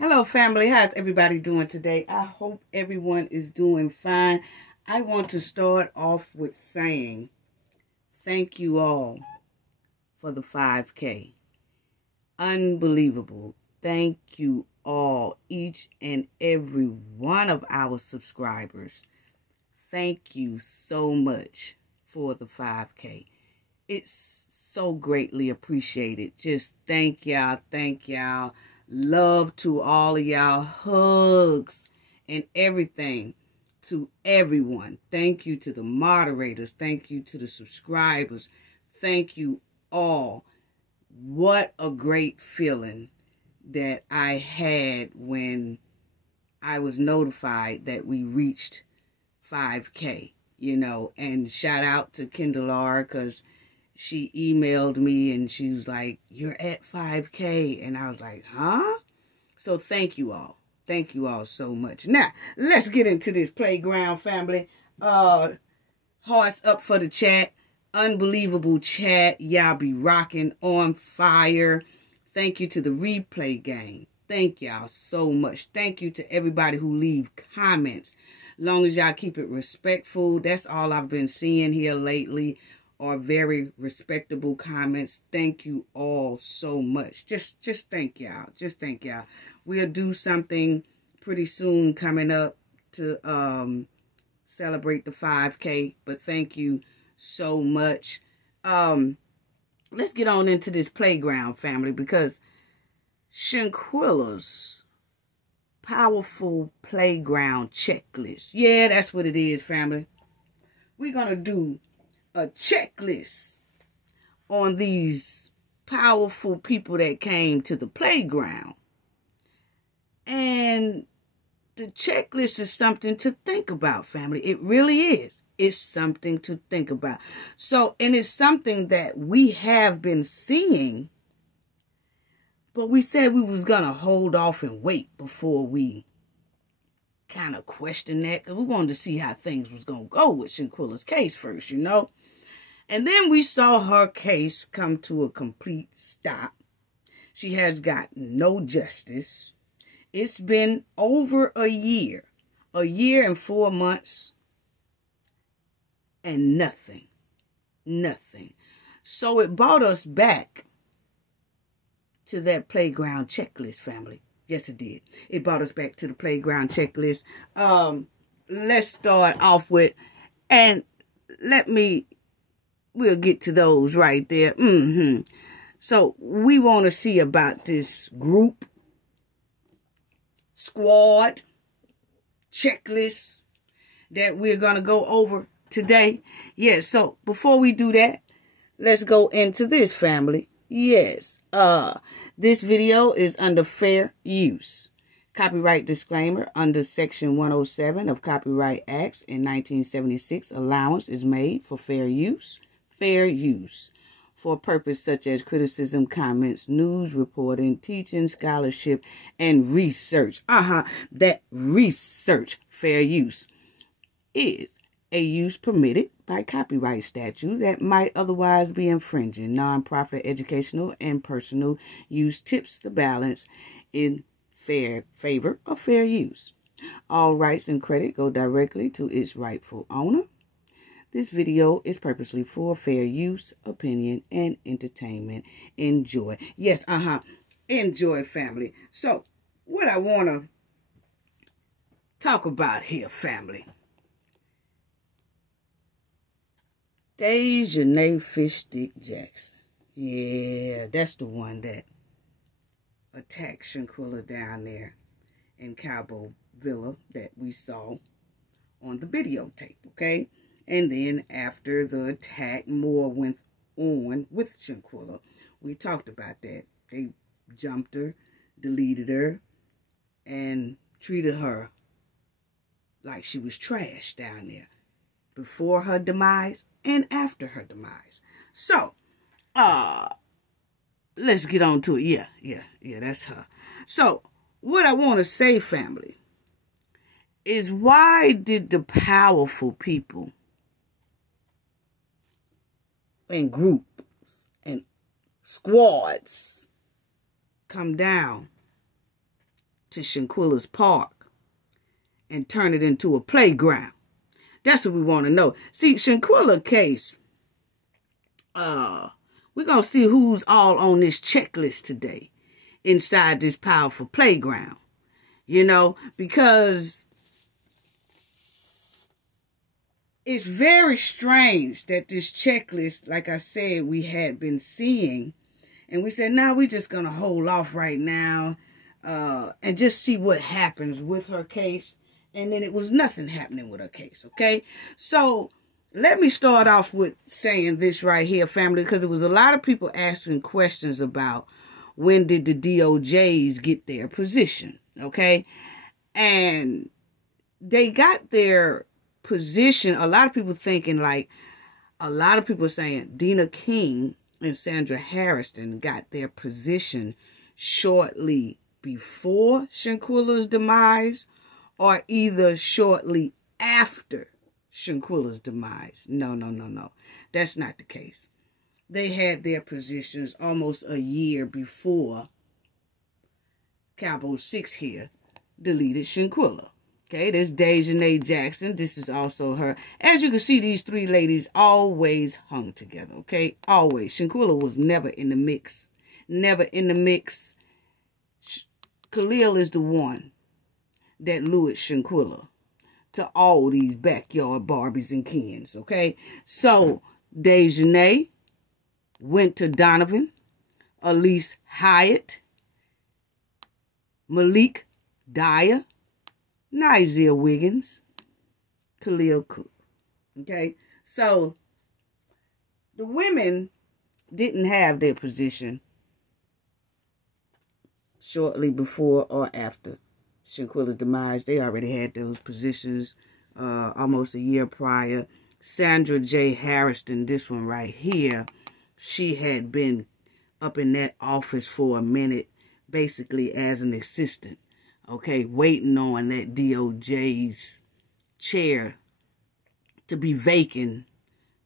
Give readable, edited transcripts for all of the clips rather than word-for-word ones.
Hello, family. How's everybody doing today? I hope everyone is doing fine. I want to start off with saying thank you all for the 5K. Unbelievable. Thank you all, each and every one of our subscribers. Thank you so much for the 5K. It's so greatly appreciated. Just thank y'all. Thank y'all. Love to all of y'all. Hugs and everything to everyone. Thank you to the moderators. Thank you to the subscribers. Thank you all. What a great feeling that I had when I was notified that we reached 5K, and shout out to Kendall because she emailed me and she was like, "You're at 5K." And I was like, huh? So thank you all. Thank you all so much. Now, let's get into this playground, family. Hearts up for the chat. Unbelievable chat. Y'all be rocking, on fire. Thank you to the replay gang. Thank y'all so much. Thank you to everybody who leave comments. Long as y'all keep it respectful. That's all I've been seeing here lately. Are very respectable comments. Thank you all so much. Just thank y'all. Just thank y'all. We'll do something pretty soon coming up to celebrate the 5K. But thank you so much. Let's get on into this playground, family, because Shanquella's powerful playground checklist. Yeah, that's what it is, family. We're gonna do a checklist on these powerful people that came to the playground. And the checklist is something to think about, family. It really is. It's something to think about. So, and it's something that we have been seeing, but we said we was going to hold off and wait before we kind of question that, because we wanted to see how things was going to go with Shanquella's case first, And then we saw her case come to a complete stop. She has got no justice. It's been over a year and 4 months, and nothing. So it brought us back to that playground checklist, family. Yes, it did. It brought us back to the playground checklist. Let's start off with, and we'll get to those right there. So we want to see about this group, squad, checklist that we're going to go over today. Yes, so before we do that, let's go into this, family. Yes, this video is under fair use. Copyright disclaimer: under Section 107 of Copyright Acts in 1976, allowance is made for fair use for a purpose such as criticism, comments, news reporting, teaching, scholarship, and research. That research, fair use, is a use permitted by copyright statute that might otherwise be infringing. Non-profit educational and personal use tips the balance in favor of fair use. All rights and credit go directly to its rightful owner. This video is purposely for fair use, opinion, and entertainment. Enjoy. Yes, enjoy, family. So, what I want to talk about here, family. Dejanay Fish Stick Jackson. Yeah, that's the one that attacked Shanquella down there in Cabo Villa that we saw on the videotape, okay? And then after the attack, more went on with Shanquella. We talked about that. They jumped her, deleted her, and treated her like she was trash down there before her demise and after her demise. So, let's get on to it. Yeah, that's her. So, what I want to say, family, is why did the powerful people and groups and squads come down to Shanquella's park and turn it into a playground? That's what we want to know. See, Shanquella case, we're going to see who's all on this checklist today inside this powerful playground. You know, because it's very strange that this checklist, like I said, we had been seeing. And we said, nah, we're just going to hold off right now and just see what happens with her case. And then it was nothing happening with her case, okay? So let me start off with saying this right here, family, because there was a lot of people asking questions about when did the DOJs get their position, okay? And they got their position, a lot of people thinking like, a lot of people saying Dina King and Sandra Harrison got their position shortly before Shanquella's demise or either shortly after Shanquella's demise. No. That's not the case. They had their positions almost a year before Cabo 6 here deleted Shanquella. Okay, there's Dejanay Jackson. This is also her. As you can see, these three ladies always hung together, okay? Always. Shanquella was never in the mix. Never in the mix. Khalil is the one that lured Shanquella to all these backyard Barbies and Kens, okay? So, Dejanay went to Donovan, Elise Hyatt, Malik Dyer, Nigel Wiggins, Khalil Cooke. Okay, so the women didn't have their position shortly before or after Shanquella's demise. They already had those positions almost a year prior. Sandra J. Harrison, this one right here, she had been up in that office for a minute, basically as an assistant. Okay, waiting on that DOJ's chair to be vacant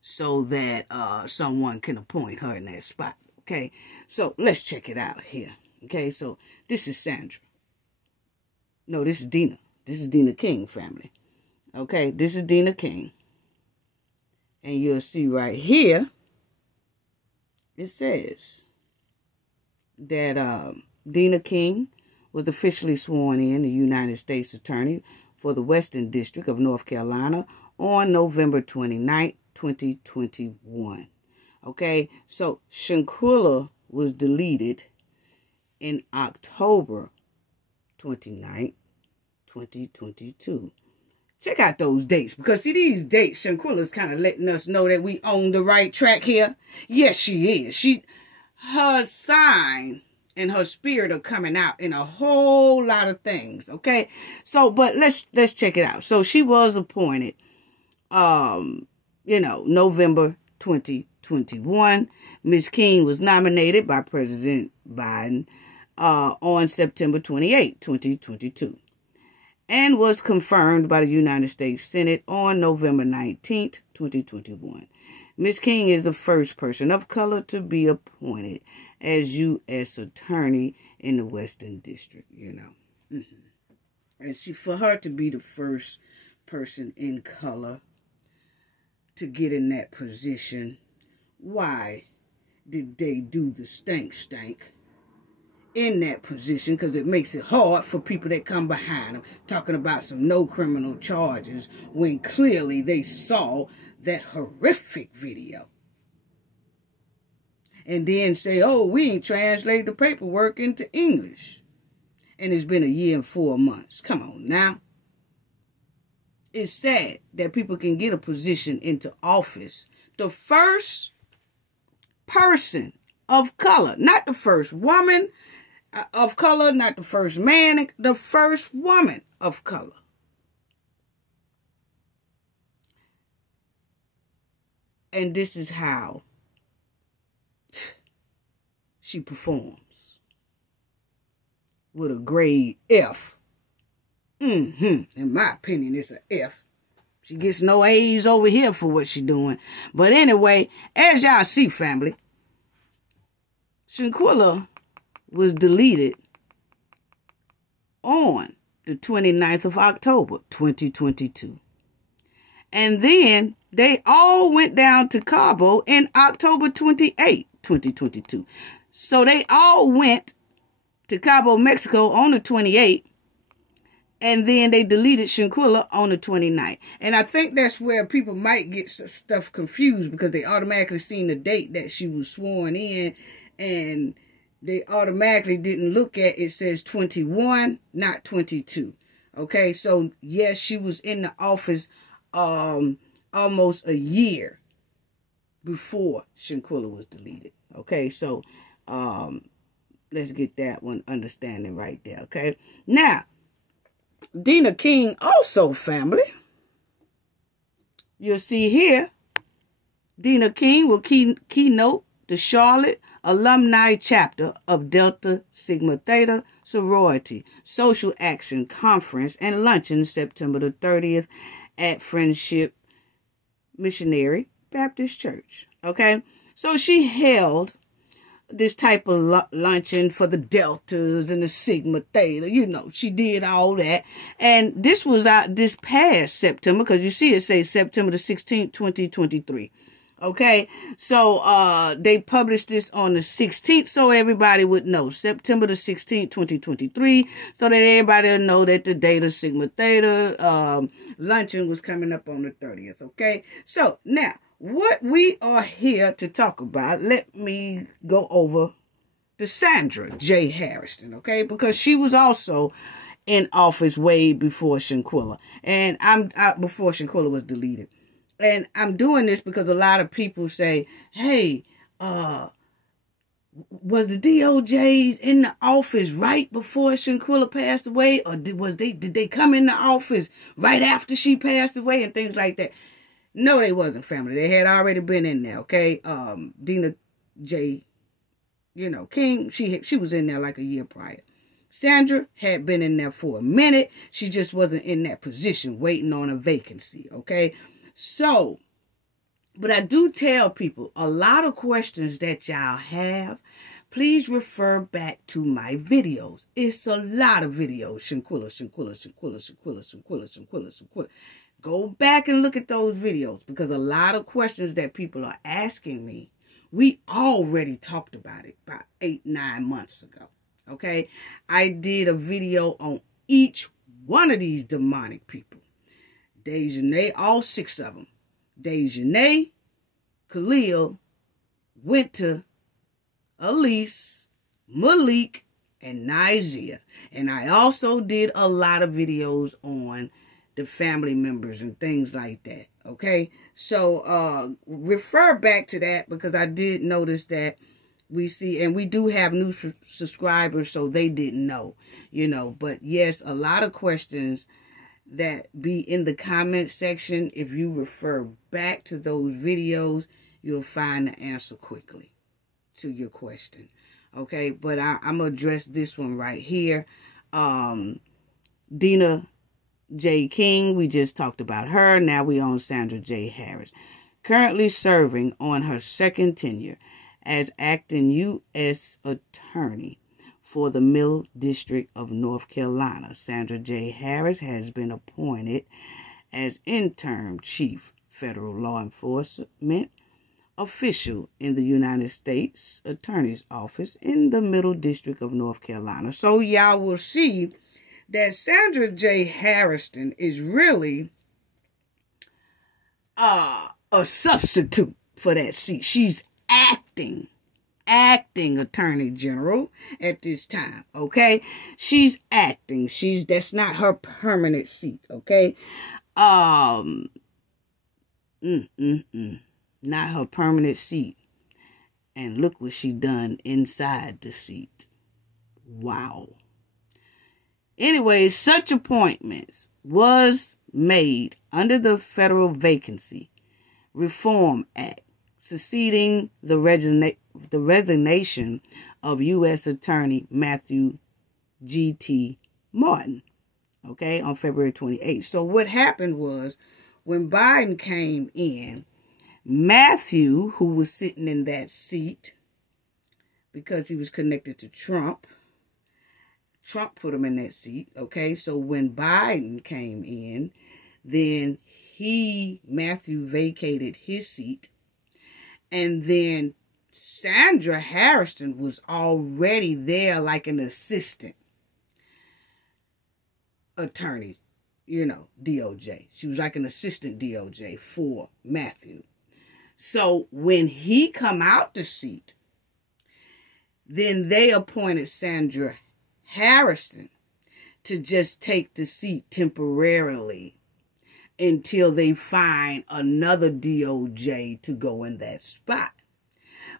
so that someone can appoint her in that spot. Okay, so let's check it out here. Okay, so this is Sandra. No, this is Dina. This is Dina King family. Okay, this is Dina King. And you'll see right here, it says that Dina King was officially sworn in the United States Attorney for the Western District of North Carolina on November 29, 2021. Okay, so Shanquella was deleted in October 29, 2022. Check out those dates, because see, these dates, Shanquella's kind of letting us know that we on the right track here. Yes, she is. Her sign and her spirit are coming out in a whole lot of things, okay? So, but let's check it out. So she was appointed, November 2021. Ms. King was nominated by President Biden on September 28, 2022, and was confirmed by the United States Senate on November 19th, 2021. Ms. King is the first person of color to be appointed as U.S. Attorney in the Western District, And for her to be the first person in color to get in that position, why did they do the stank in that position? Because it makes it hard for people that come behind them talking about some no criminal charges when clearly they saw that horrific video. And then say, oh, we ain't translated the paperwork into English. And it's been a year and 4 months. Come on now. It's sad that people can get a position into office. The first person of color, not the first woman of color, not the first man, the first woman of color. And this is how she performs. With a grade F. In my opinion, it's an F. She gets no A's over here for what she's doing. But anyway, as y'all see, family, Shanquella was deleted on the 29th of October, 2022. And then they all went down to Cabo in October 28, 2022. So they all went to Cabo, Mexico on the 28th. And then they deleted Shanquella on the 29th. And I think that's where people might get stuff confused, because they automatically seen the date that she was sworn in, and they automatically didn't look at it. Says 21, not 22. Okay, so yes, she was in the office almost a year before Shanquella was deleted. Okay, so let's get that one understanding right there. Okay, now Dina King also family. You'll see here, Dina King will keynote the Charlotte Alumni Chapter of Delta Sigma Theta Sorority Social Action Conference and Luncheon September the 30th at Friendship Missionary Baptist Church. Okay, so she held this type of luncheon for the Deltas and the Sigma Theta. You know, she did all that. And this was out this past September, because you see it says September the 16th, 2023. Okay, so they published this on the 16th, so everybody would know. September the 16th, 2023, so that everybody would know that the Delta Sigma Theta luncheon was coming up on the 30th. Okay, so now, what we are here to talk about, let me go over to Sandra J. Harrison, okay? Because she was also in office way before Shanquella, and before Shanquella was deleted. And I'm doing this because a lot of people say, hey, was the DOJs in the office right before Shanquella passed away? Or did they come in the office right after she passed away and things like that? No, they wasn't, family. They had already been in there, okay? Dina J. King, she was in there like a year prior. Sandra had been in there for a minute. She just wasn't in that position, waiting on a vacancy, okay? So, but I do tell people, a lot of questions that y'all have, please refer back to my videos. It's a lot of videos. Shanquella. Go back and look at those videos, because a lot of questions that people are asking me, we already talked about it about 8-9 months ago. Okay, I did a video on each one of these demonic people. Dejanay, all 6 of them. Dejanay, Khalil, Winter, Elise, Malik, and Nizia. And I also did a lot of videos on the family members and things like that. Okay, so refer back to that, because I did notice that we see, and we do have new subscribers, so they didn't know, but yes, a lot of questions that be in the comment section. If you refer back to those videos, you'll find the answer quickly to your question. Okay, but I'm gonna address this one right here. Dina J. King, we just talked about her. Now we on Sandra J. Harris, currently serving on her second tenure as acting U.S. Attorney for the Middle District of North Carolina. Sandra J. Harris has been appointed as interim Chief Federal Law Enforcement Official in the United States Attorney's Office in the Middle District of North Carolina. So y'all will see that Sandra J. Harrison is really a substitute for that seat. She's acting Attorney General at this time, okay? She's acting. That's not her permanent seat, okay? Not her permanent seat. And look what she done inside the seat. Wow. Anyway, such appointments was made under the Federal Vacancy Reform Act, succeeding the resignation of U.S. Attorney Matthew G.T. Martin, okay, on February 28th. So what happened was, when Biden came in, Matthew, who was sitting in that seat because he was connected to Trump Trump put him in that seat, okay? So when Biden came in, then Matthew vacated his seat. And then Sandra Harrison was already there like an assistant attorney, you know, DOJ. She was like an assistant DOJ for Matthew. So when he come out the seat, then they appointed Sandra Harrison to just take the seat temporarily until they find another DOJ to go in that spot.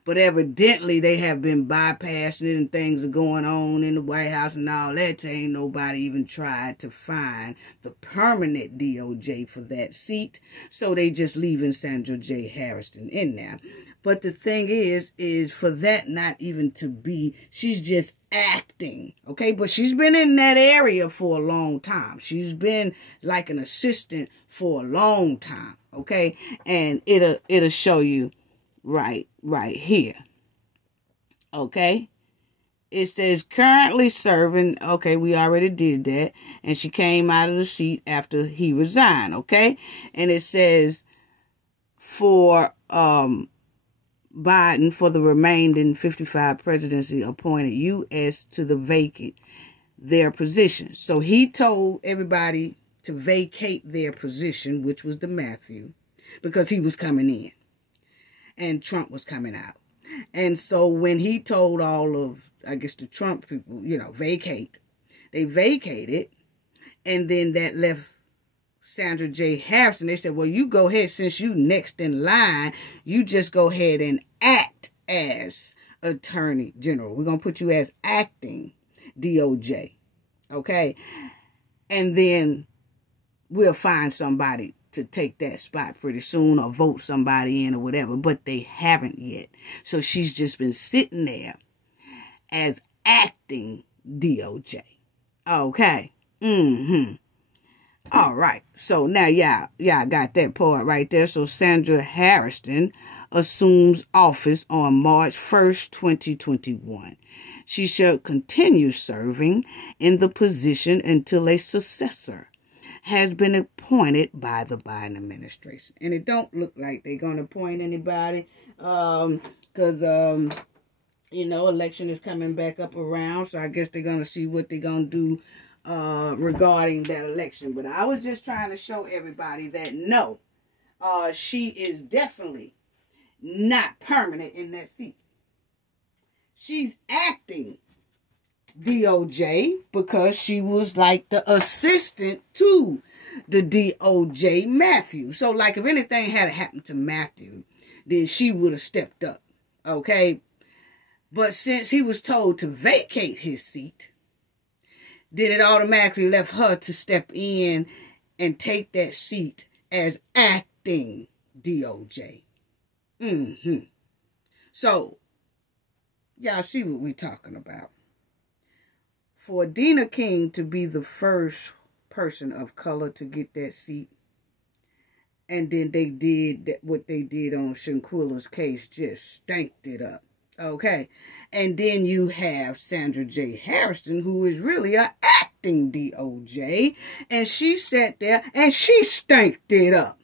But evidently they have been bypassing it and things are going on in the White House and all that. Ain't nobody even tried to find the permanent DOJ for that seat. So they just leaving Sandra J. Harrison in there. But the thing is for that not even to be, she's just acting, okay? But she's been in that area for a long time. She's been like an assistant for a long time, okay? And it'll show you right here, okay? It says currently serving, okay, we already did that. And she came out of the seat after he resigned, okay? And it says for Biden for the remaining 55 presidency appointed U.S. to the vacate their position. So he told everybody to vacate their position, which was the Matthew, because he was coming in and Trump was coming out. And so when he told all of, I guess, the Trump people, you know, vacate, they vacated, and then that left Sandra J. Harrison. They said, well, you go ahead, since you next in line, you just go ahead and act as Attorney General. We're going to put you as acting DOJ, okay? And then we'll find somebody to take that spot pretty soon or vote somebody in or whatever, but they haven't yet. So she's just been sitting there as acting DOJ, okay? All right, so now y'all got that part right there. So Sandra Harrison assumes office on March 1st, 2021. She shall continue serving in the position until a successor has been appointed by the Biden administration. And it don't look like they're going to appoint anybody because, you know, election is coming back up around. So I guess they're going to see what they're going to do regarding that election. But I was just trying to show everybody that no, she is definitely not permanent in that seat. She's acting DOJ because she was like the assistant to the DOJ Matthew. So like if anything had happened to Matthew, then she would have stepped up, okay? But since he was told to vacate his seat, then it automatically left her to step in and take that seat as acting DOJ. So, y'all see what we're talking about. For Dina King to be the first person of color to get that seat, and then they did what they did on Shanquella's case, just stanked it up. Okay, and then you have Sandra J. Harrison, who is really an acting DOJ, and she sat there and she stanked it up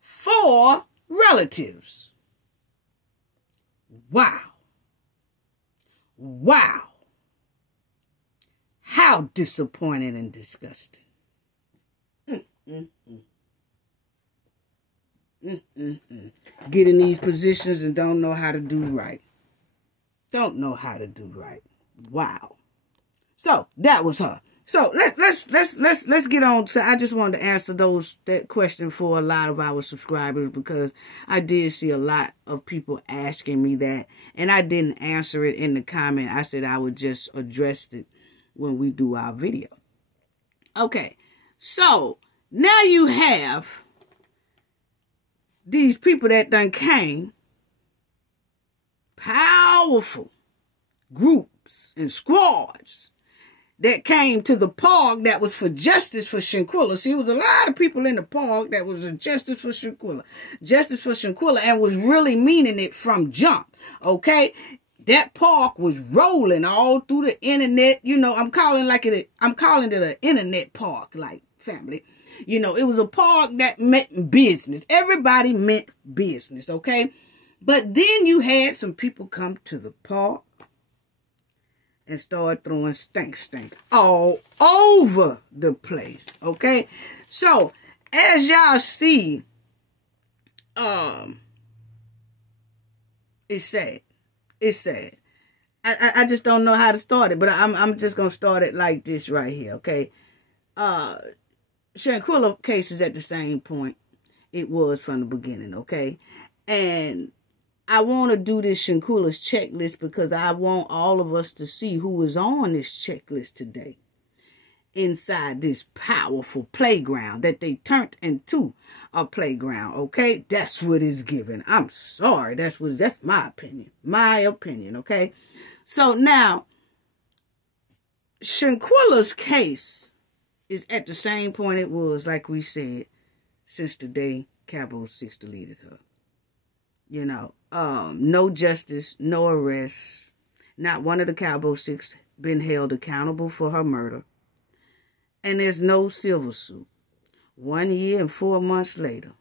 for relatives. Wow. Wow. How disappointing and disgusting. Get in these positions and don't know how to do right. Don't know how to do right. Wow. So that was her. So let's get on. So I just wanted to answer that question for a lot of our subscribers, because I did see a lot of people asking me that, and I didn't answer it in the comment. I said I would just address it when we do our video. Okay, so now you have these people that done came, powerful groups and squads that came to the park that was for justice for Shanquella. See, it was a lot of people in the park that was a justice for Shanquella. Justice for Shanquella, and was really meaning it from jump, okay? That park was rolling all through the internet. You know, I'm calling it an internet park, like, family. You know, it was a park that meant business. Everybody meant business, okay? But then you had some people come to the park and start throwing stank all over the place, okay? So, as y'all see, it's sad. It's sad. I just don't know how to start it, but I'm just gonna start it like this right here, okay? Shanquella case is at the same point it was from the beginning, okay? And I want to do this Shanquella's checklist because I want all of us to see who is on this checklist today inside this powerful playground that they turned into a playground, okay? That's what it's given. I'm sorry. That's my opinion. My opinion, okay? So now, Shanquella's case is at the same point it was, like we said, since the day Cabo 6 deleted her. You know, no justice, no arrest. Not one of the Cabo 6 been held accountable for her murder. And there's no civil suit. 1 year and 4 months later.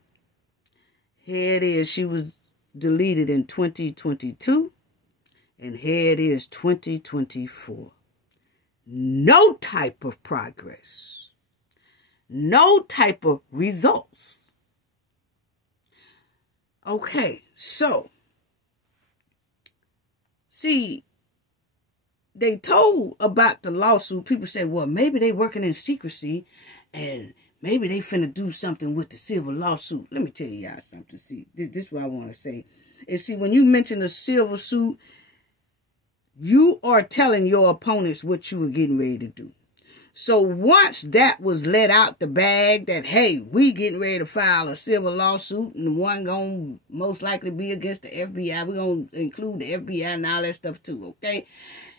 Here it is. She was deleted in 2022. And here it is, 2024. No type of progress. No type of results. Okay, so, see, they told about the lawsuit. People say, well, maybe they working in secrecy and maybe they finna do something with the civil lawsuit. Let me tell y'all something. See, this is what I want to say. And see, when you mention the civil suit, you are telling your opponents what you were getting ready to do. So once that was let out the bag that, hey, we getting ready to file a civil lawsuit and the one going to most likely be against the FBI. We're going to include the FBI and all that stuff too, okay?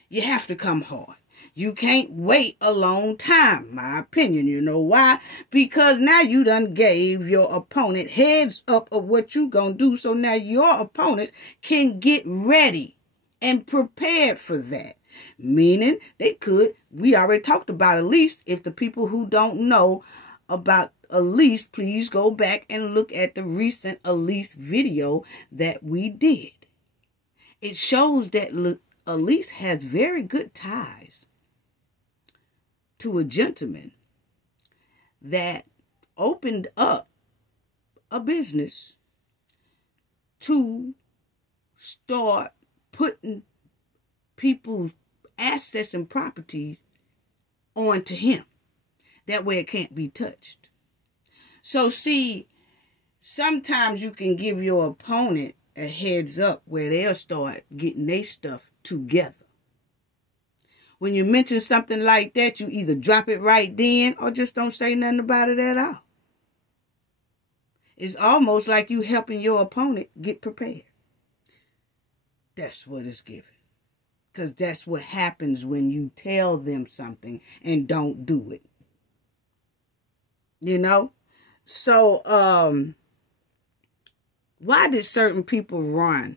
You have to come hard. You can't wait a long time, my opinion. You know why? Because now you done gave your opponent heads up of what you going to do. So now your opponents can get ready and prepared for that. Meaning they could, we already talked about Elise. If the people who don't know about Elise, please go back and look at the recent Elise video that we did. It shows that Elise has very good ties to a gentleman that opened up a business to start putting people's assets and properties onto him. That way it can't be touched. So see, sometimes you can give your opponent a heads up where they'll start getting their stuff together. When you mention something like that, you either drop it right then or just don't say nothing about it at all. It's almost like you helping your opponent get prepared. That's what it's given. Because that's what happens when you tell them something and don't do it. You know? So, why did certain people run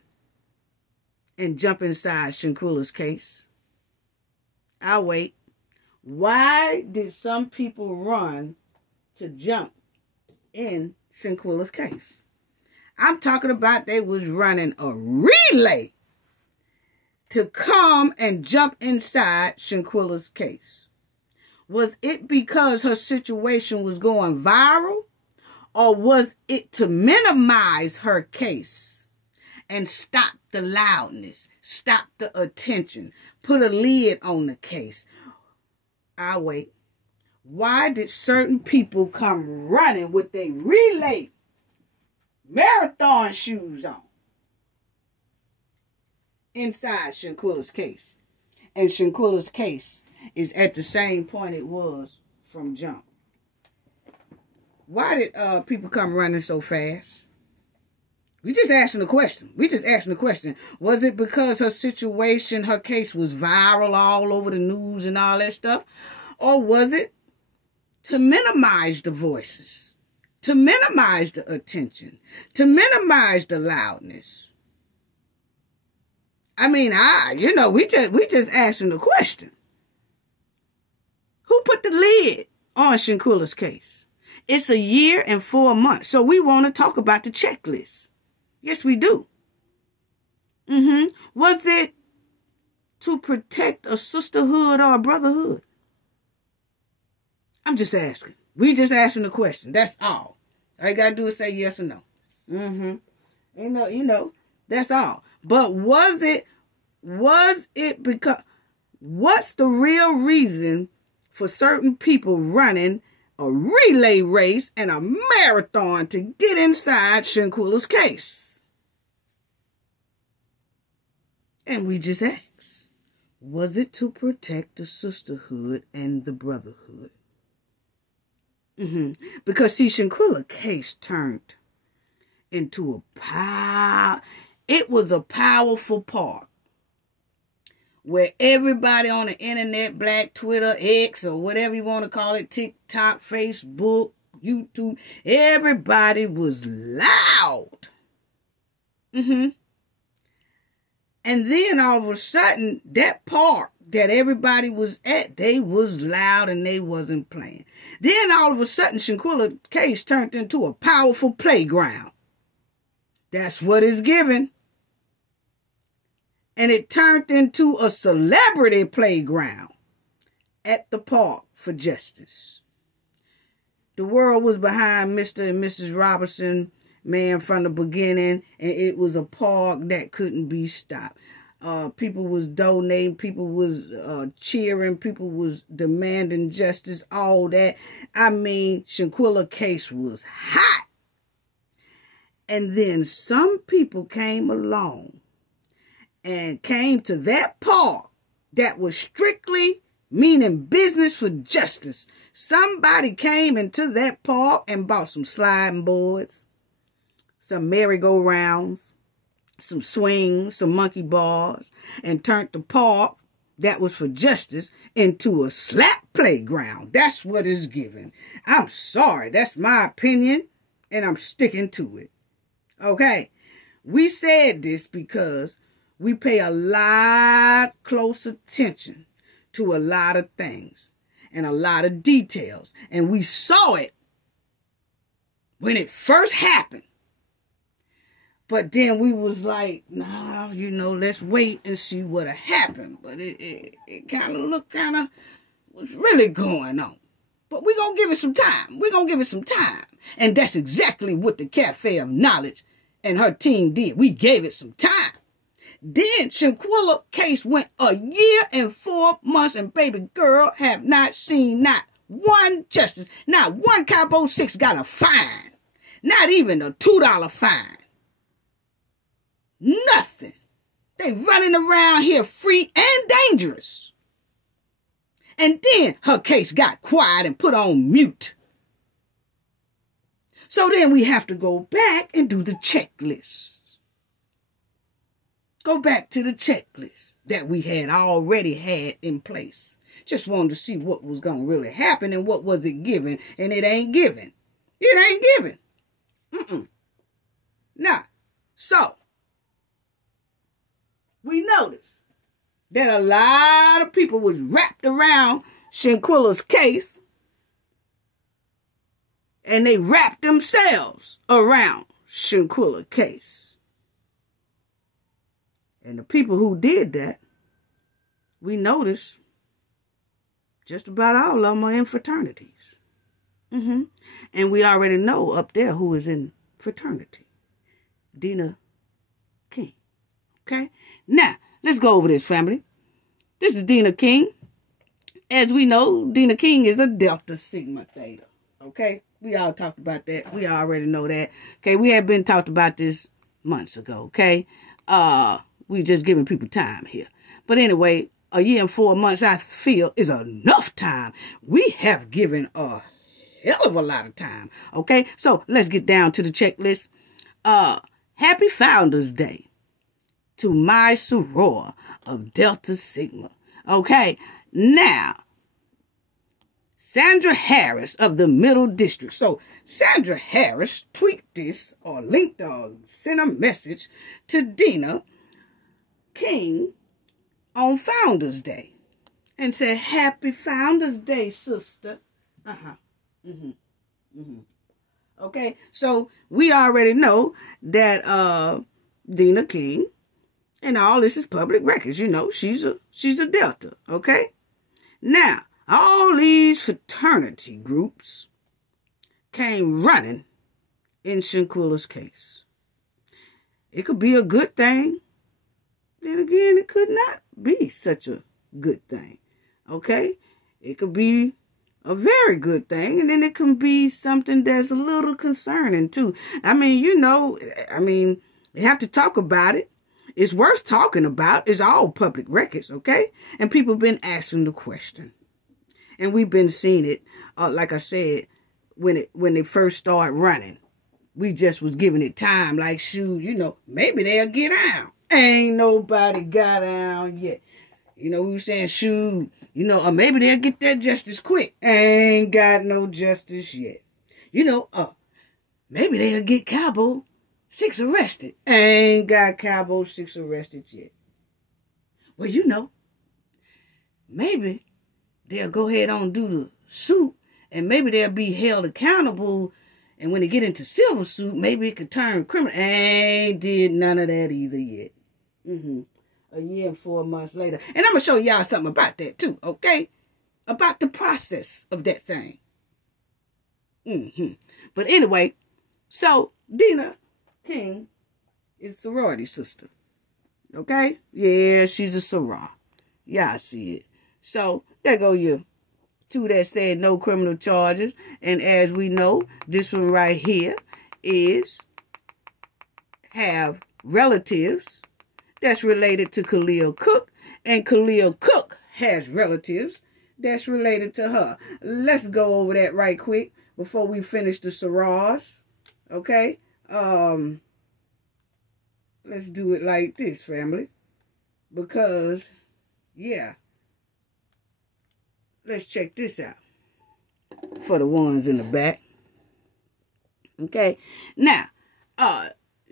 and jump inside Shanquella's case? I'll wait. Why did some people run to jump in Shanquella's case? I'm talking about they was running a relay to come and jump inside Shanquella's case. Was it because her situation was going viral? Or was it to minimize her case and stop the loudness, stop the attention, put a lid on the case? I'll wait. Why did certain people come running with their relay marathon shoes on inside Shanquella's case? And Shanquella's case is at the same point it was from jump. Why did people come running so fast? We just asking the question. Was it because her situation, her case was viral all over the news and all that stuff? Or was it to minimize the voices, to minimize the attention, to minimize the loudness? we just asking the question. Who put the lid on Shanquella's case? It's a year and 4 months. So we want to talk about the checklist. Yes, we do. Was it to protect a sisterhood or a brotherhood? I'm just asking. We just asking the question. That's all. All you got to do is say yes or no. That's all. But was it because, what's the real reason for certain people running a relay race and a marathon to get inside Shanquella's case? And we just asked, was it to protect the sisterhood and the brotherhood? Because see, Shanquella's case turned into it was a powerful part where everybody on the internet, Black Twitter, X, or whatever you want to call it, TikTok, Facebook, YouTube, everybody was loud. And then all of a sudden, that park that everybody was at, they was loud and they wasn't playing. Then all of a sudden, Shanquella's case turned into a powerful playground. That's what it's given. And it turned into a celebrity playground at the park for justice. The world was behind Mr. and Mrs. Robinson, man, from the beginning, and it was a park that couldn't be stopped. People was donating, people was cheering, people was demanding justice, all that. Shanquella's case was hot. And then some people came along and came to that park that was strictly meaning business for justice. Somebody came into that park and bought some sliding boards, some merry-go-rounds, some swings, some monkey bars, and turned the park that was for justice into a slap playground. That's what it's given. I'm sorry. That's my opinion, and I'm sticking to it. Okay? We said this because we pay a lot close attention to a lot of things and a lot of details. And we saw it when it first happened. But then we was like, nah, let's wait and see what'll happen. But it kind of looked what's really going on. But we're going to give it some time. We're going to give it some time. And that's exactly what the Cafe of Knowledge and her team did. We gave it some time. Then Shanquella's case went a year and 4 months, and baby girl have not seen not one justice. Not one Cabo 6 got a fine. Not even a $2 fine. Nothing. They running around here free and dangerous. And then her case got quiet and put on mute. So then we have to go back and do the checklist. Go back to the checklist that we had already had in place. Just wanted to see what was going to really happen and what was it given. And it ain't given. It ain't given. Nah. So, we noticed that a lot of people was wrapped around Shanquella's case, and they wrapped themselves around Shanquella's case. And the people who did that, we noticed just about all of them are in fraternities. And we already know up there who is in fraternity. Dina King. Okay? Now, let's go over this, family. This is Dina King. As we know, Dina King is a Delta Sigma Theta. Okay? We all talked about that. We already know that. Okay? We had been talked about this months ago. Okay? We just giving people time here. But anyway, a year and 4 months, I feel, is enough time. We have given a hell of a lot of time. Okay? So, let's get down to the checklist. Happy Founders Day to my soror of Delta Sigma. Okay? Now, Sandra Harris of the Middle District. So, Sandra Harris tweeted this or linked or sent a message to Dina King on Founders Day and said, "Happy Founders Day, sister." Okay, so we already know that Dina King, and all this is public records. You know, she's a Delta. Okay, now all these fraternity groups came running in Shanquella's case. It could be a good thing. Then again, it could not be such a good thing. Okay? It could be a very good thing, and then it can be something that's a little concerning too. I mean, you have to talk about it. It's worth talking about. It's all public records, okay? And people have been asking the question. And we've been seeing it, like I said, when they first started running. We just was giving it time, like, shoot, maybe they'll get out. Ain't nobody got out yet. We were saying, shoot, or maybe they'll get their justice quick. Ain't got no justice yet. Maybe they'll get Cabo 6 arrested. Ain't got Cabo 6 arrested yet. Well, maybe they'll go ahead on and do the suit, and maybe they'll be held accountable. And when they get into civil suit, maybe it could turn criminal. Ain't did none of that either yet. A year and 4 months later. And I'm going to show y'all something about that too, okay? About the process of that thing. But anyway, so Dina King is a sorority sister. Okay? Yeah, she's a soror. Y'all see it. So, there go your two that said no criminal charges. And as we know, this one right here have relatives that's related to Khalil Cooke. And Khalil Cooke has relatives that's related to her. Let's go over that right quick before we finish the sorors. Okay? Let's do it like this, family. Because, yeah. Let's check this out for the ones in the back. Okay. Now,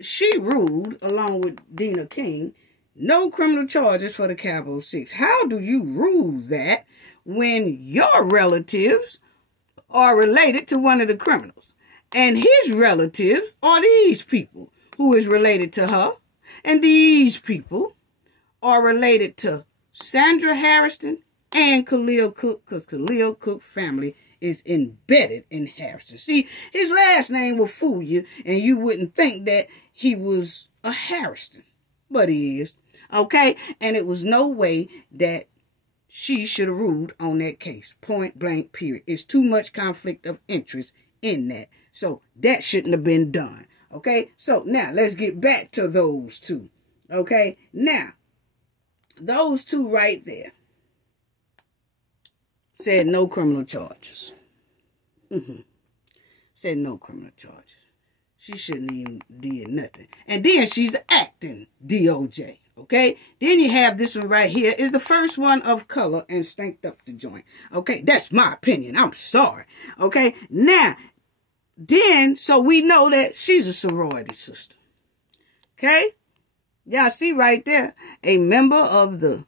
she ruled, along with Dina King, no criminal charges for the Cabo 6. How do you rule that when your relatives are related to one of the criminals? And his relatives are these people who is related to her. And these people are related to Sandra Harrison and Khalil Cooke, because Khalil Cooke family is embedded in Harrison. See, his last name will fool you, and you wouldn't think that he was a Harrison. But he is. Okay? And it was no way that she should have ruled on that case. Point blank, period. It's too much conflict of interest in that. So, that shouldn't have been done. Okay? So, now, let's get back to those two. Okay? Now, those two right there said no criminal charges. Said no criminal charges. She shouldn't even did nothing. And then she's acting DOJ. Okay? Then you have this one right here. Is the first one of color and stanked up the joint. Okay? That's my opinion. I'm sorry. Okay? Now, then, so we know that she's a sorority sister. Okay? Y'all see right there. A member of the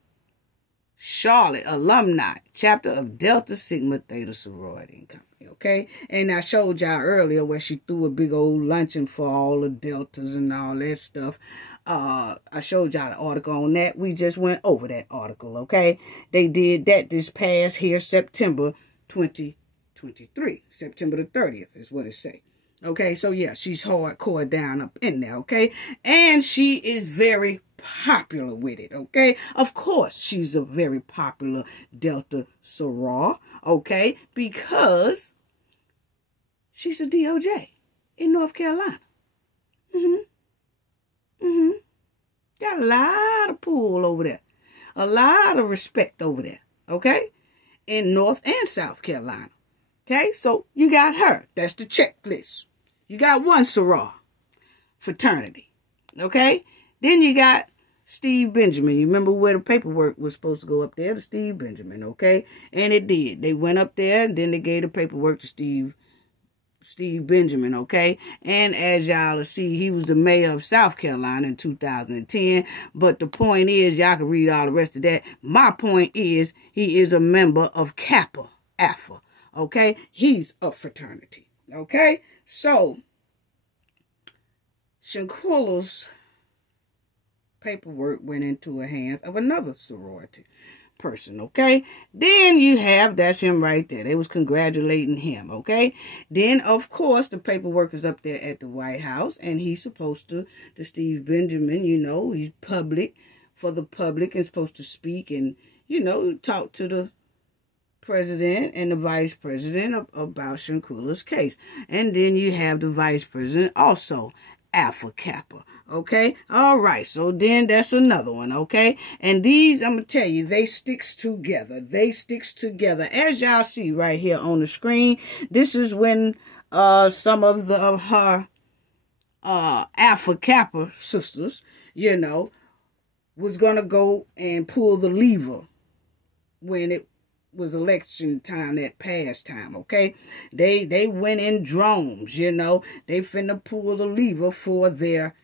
Charlotte Alumni Chapter of Delta Sigma Theta Sorority Company, okay? And I showed y'all earlier where she threw a big old luncheon for all the Deltas and all that stuff. I showed y'all the article on that. We just went over that article, okay? They did that this past here, September 2023. September the 30th is what it say. Okay, so yeah, she's hardcore down up in there, okay? And she is very popular with it, okay? Of course, she's a very popular Delta soror, okay? Because she's a DOJ in North Carolina. Got a lot of pull over there. A lot of respect over there, okay? In North and South Carolina. Okay, so you got her. That's the checklist. You got one soror fraternity. Okay? Then you got Steve Benjamin. You remember where the paperwork was supposed to go up there? To Steve Benjamin, okay? And it did. They went up there, and then they gave the paperwork to Steve Steve Benjamin, okay? And as y'all will see, he was the mayor of South Carolina in 2010. But the point is, y'all can read all the rest of that. My point is, he is a member of Kappa Alpha, okay? He's a fraternity, okay? So, Shanquella's paperwork went into the hands of another sorority person, okay? Then you have, that's him right there. They was congratulating him, okay? Then, of course, the paperwork is up there at the White House, and he's supposed to Steve Benjamin, you know, he's public for the public and supposed to speak and, you know, talk to the president and the vice president about Shanquella's case. And then you have the vice president also, Alpha Kappa. Okay, all right, so then that's another one, okay? And these, I'm going to tell you, they sticks together. They sticks together. As y'all see right here on the screen, this is when some of her Alpha Kappa sisters, you know, was going to go and pull the lever when it was election time, that past time, okay? They went in drones, you know. They finna pull the lever for their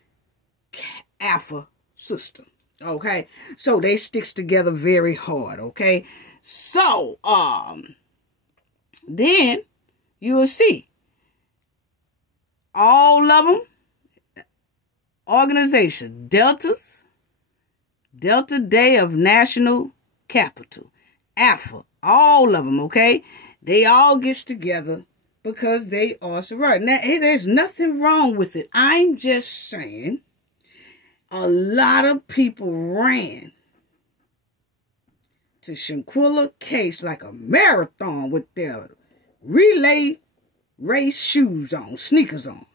Alpha sister, okay? So they sticks together very hard, okay? So, then you will see all of them, organization, Delta Day of National Capital, Alpha, all of them, okay? They all gets together because they are sorority. Now, there's nothing wrong with it. I'm just saying, a lot of people ran to Shanquella case like a marathon with their relay race shoes on, sneakers on,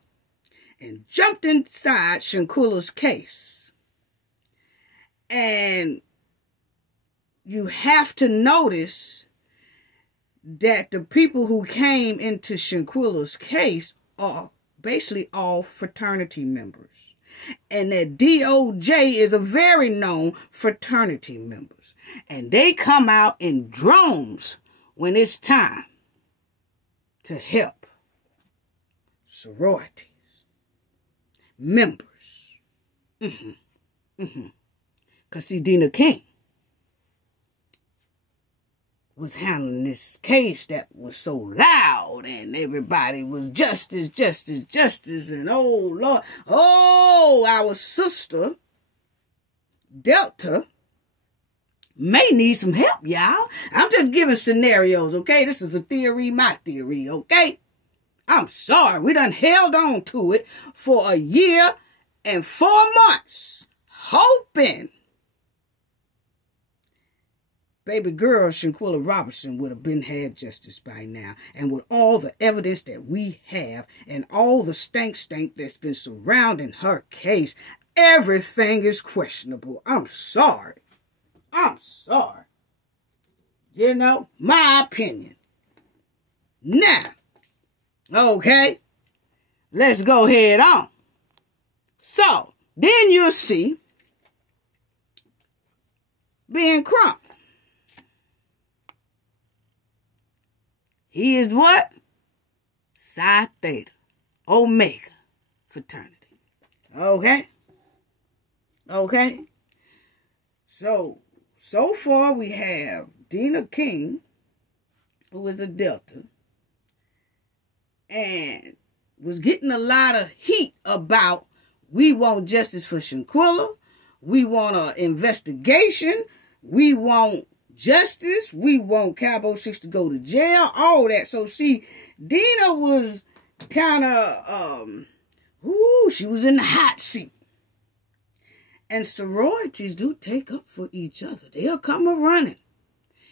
and jumped inside Shanquella's case. And you have to notice that the people who came into Shanquella's case are basically all fraternity members. And that DOJ is a very known fraternity members. And they come out in drones when it's time to help sororities, members. Because see, Dina King was handling this case that was so loud and everybody was justice, justice, justice, and oh Lord, oh, our sister Delta may need some help, y'all. I'm just giving scenarios, okay? This is a theory, my theory, okay? I'm sorry, we done held on to it for 1 year and 4 months, hoping baby girl Shanquella Robertson would have been had justice by now. And with all the evidence that we have and all the stank that's been surrounding her case, everything is questionable. I'm sorry. I'm sorry. You know, my opinion. Now, okay, let's go head on. So, then you'll see Ben Crump. He is what? Psi Theta Omega fraternity. Okay? Okay? So far we have Dina King, who is a Delta, and was getting a lot of heat about we want justice for Shanquella, we want an investigation, we want justice, we want Cabo 6 to go to jail, all that. So see, Dina was kind of, she was in the hot seat. And sororities do take up for each other. They'll come a running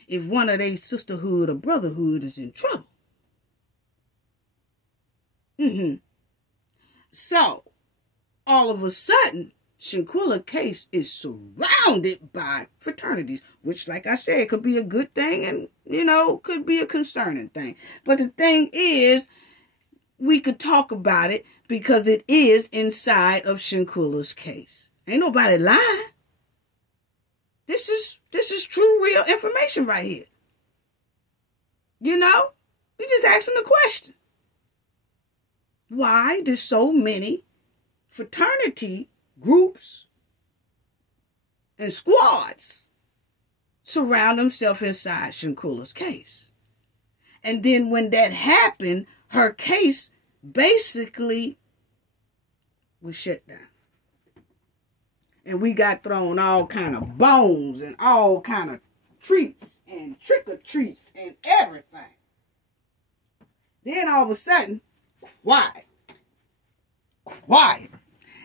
if one of their sisterhood or brotherhood is in trouble. So, all of a sudden, Shanquella case is surrounded by fraternities, which, like I said, could be a good thing and, you know, could be a concerning thing. But the thing is, we could talk about it because it is inside of Shanquella's case. Ain't nobody lying. This is true, real information right here. You know? We just asking the question. why there's so many fraternity groups and squads surround themselves inside Shanquella's case. And then when that happened, her case basically was shut down. And we got thrown all kind of bones and all kind of treats and trick-or-treats and everything. Then all of a sudden, quiet.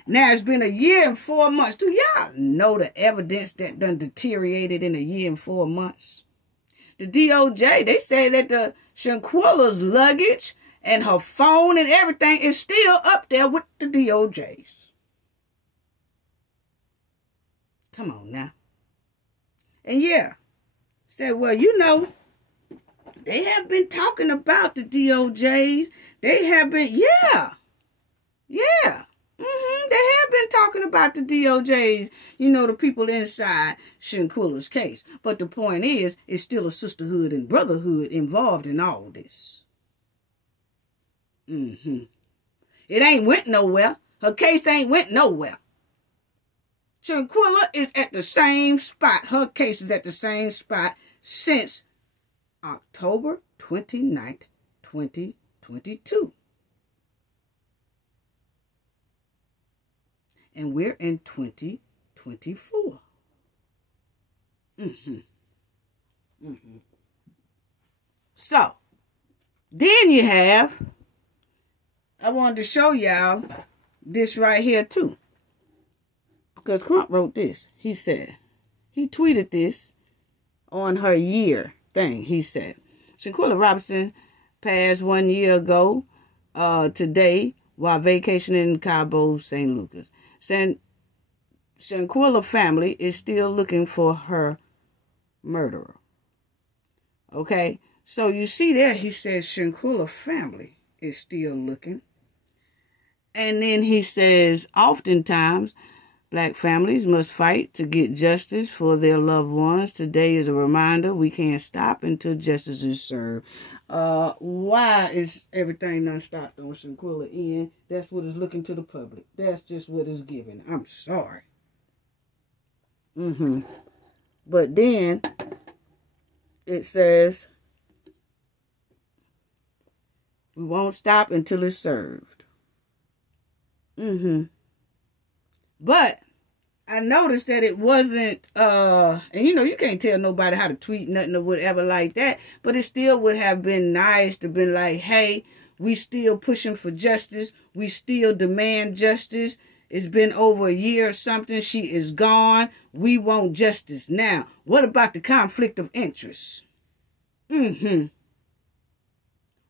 Now it's been a year and 4 months. Do y'all know the evidence that done deteriorated in a year and 4 months? The DOJ, they say that the Shanquella's luggage and her phone and everything is still up there with the DOJ's. Come on now. And yeah, said, well, you know, they have been talking about the DOJ's. They have been, yeah. They have been talking about the DOJ's, you know, the people inside Shanquella's case. But the point is, it's still a sisterhood and brotherhood involved in all this. It ain't went nowhere. Her case ain't went nowhere. Shanquella is at the same spot. Her case is at the same spot since October 29th, 2022. And we're in 2024. So, then you have, I wanted to show y'all this right here too. Because Crump wrote this. He said, he tweeted this on her year thing. He said, Shanquella Robinson passed 1 year ago today while vacationing in Cabo, St. Lucas. Shanquella family is still looking for her murderer. Okay, so you see there, he says Shanquella family is still looking. And then he says, oftentimes, Black families must fight to get justice for their loved ones. Today is a reminder we can't stop until justice is served. Why is everything done stopped on Shanquella end? That's what is looking to the public. That's just what is given. I'm sorry. But then it says we won't stop until it's served. But I noticed that it wasn't, and you know, you can't tell nobody how to tweet nothing or whatever like that, but it still would have been nice to be like, hey, we still pushing for justice. We still demand justice. It's been over a year or something. She is gone. We want justice. Now, what about the conflict of interest?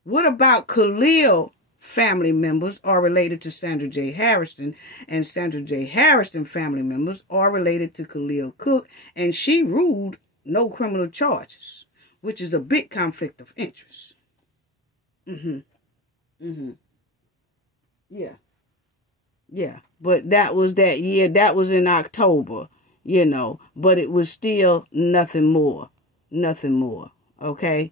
What about Khalil family members are related to Sandra J. Harrison, and Sandra J. Harrison family members are related to Khalil Cooke, and she ruled no criminal charges, which is a big conflict of interest. Yeah, but that was that year. That was in October, you know, but it was still nothing more, okay?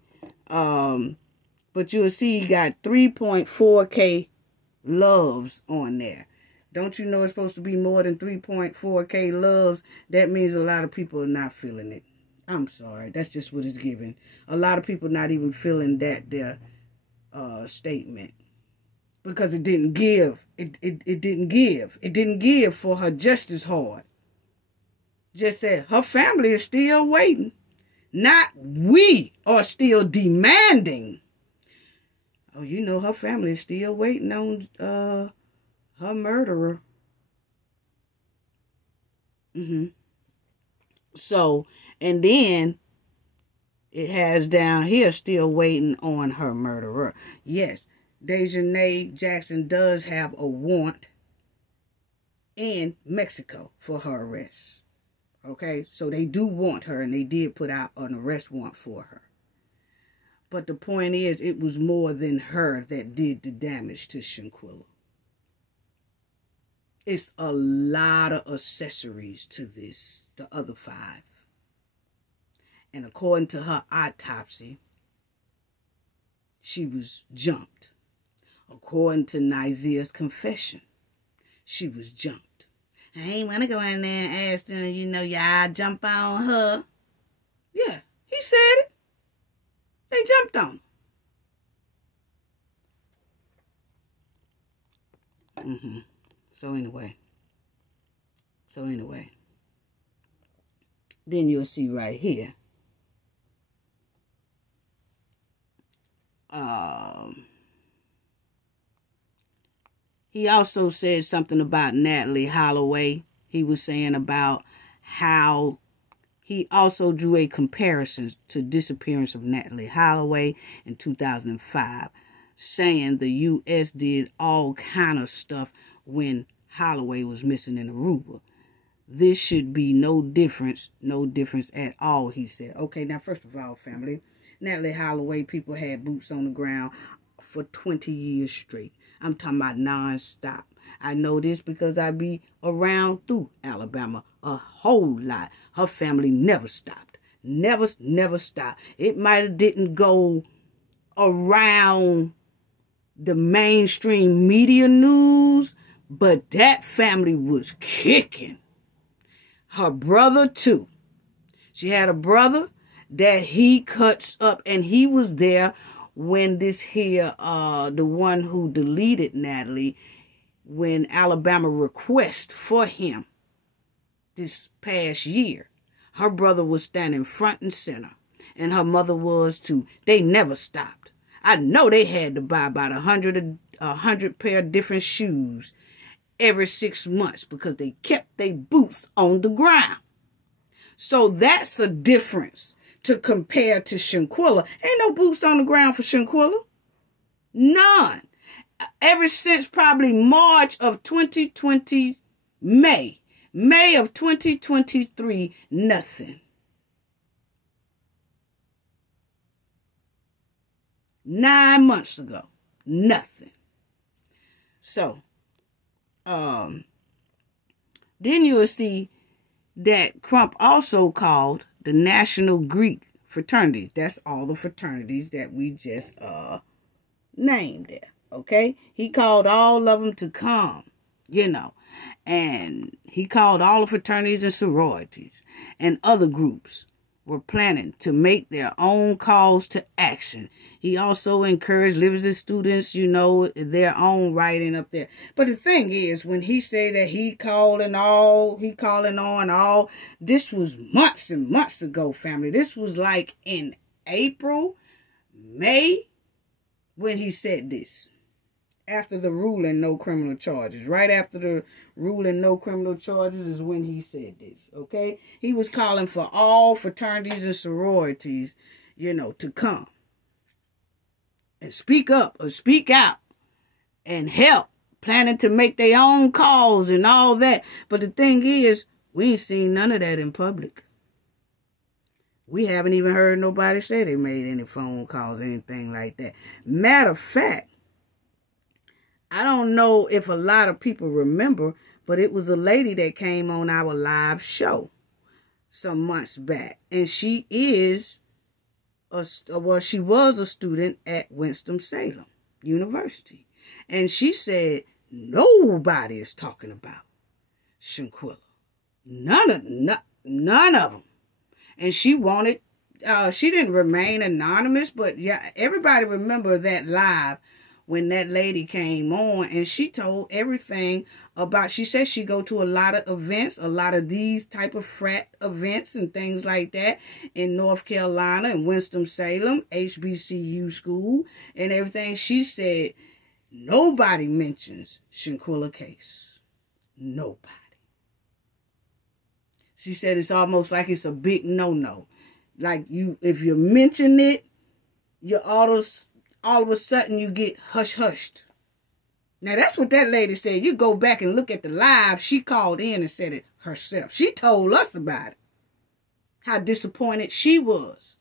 But you'll see you got 3.4K loves on there. Don't you know it's supposed to be more than 3.4K loves? That means a lot of people are not feeling it. I'm sorry. That's just what it's giving. A lot of people not even feeling that their statement. Because it didn't give. It didn't give. It didn't give for her just as hard. Just said her family is still waiting. Not we are still demanding. Oh, you know, her family is still waiting on her murderer. So, and then it has down here still waiting on her murderer. Yes, Dejanay Jackson does have a warrant in Mexico for her arrest. Okay, so they do want her, and they did put out an arrest warrant for her. But the point is, it was more than her that did the damage to Shanquella. It's a lot of accessories to this, the other 5. And according to her autopsy, she was jumped. According to Nizia's confession, she was jumped. I ain't want to go in there and ask them, y'all jump on her. Yeah, he said it. They jumped on her. So anyway, then you'll see right here. He also said something about Natalie Holloway. He was saying about how he also drew a comparison to the disappearance of Natalie Holloway in 2005, saying the U.S. did all kind of stuff when Holloway was missing in Aruba. This should be no difference at all, he said. Okay, now first of all, family, Natalie Holloway, people had boots on the ground for 20 years straight. I'm talking about non-stop. I know this because I be around through Alabama a whole lot. Her family never stopped. Never stopped. It might have didn't go around the mainstream media news, but that family was kicking. Her brother too. She had a brother that he cuts up, and he was there when this here, the one who deleted Natalie, when Alabama request for him this past year, her brother was standing front and center, and her mother was too. They never stopped. I know they had to buy about 100 pair of different shoes every 6 months because they kept their boots on the ground. So that's a difference to compare to Shanquella. Ain't no boots on the ground for Shanquella. None. Ever since probably March of 2020, May of 2023, nothing. 9 months ago, nothing. So, then you'll see that Crump also called the National Greek Fraternity. That's all the fraternities that we just named there. Okay? He called all of them to come, and he called all the fraternities and sororities and other groups were planning to make their own calls to action. He also encouraged liberty students, their own writing up there. But the thing is, when he said that he calling on all, this was months and months ago, family. This was like in April, May, when he said this. After the ruling, no criminal charges. Right after the ruling, no criminal charges is when he said this, okay? He was calling for all fraternities and sororities, to come and speak up or speak out and help, planning to make their own calls and all that. But the thing is, we ain't seen none of that in public. We haven't even heard nobody say they made any phone calls or anything like that. Matter of fact, I don't know if a lot of people remember, but it was a lady that came on our live show some months back. And she was a student at Winston-Salem University. And she said, nobody is talking about Shanquella. None of them. And she wanted, she didn't remain anonymous, but yeah, everybody remember that live when that lady came on, and she told everything about, she said she go to a lot of events, a lot of these type of frat events and things like that in North Carolina and Winston-Salem, HBCU school and everything. She said nobody mentions Shanquella case. Nobody. She said it's almost like it's a big no-no. Like if you mention it, you all of a sudden you get hushed. Now that's what that lady said. You go back and look at the live. She called in and said it herself. She told us about it. How disappointed she was.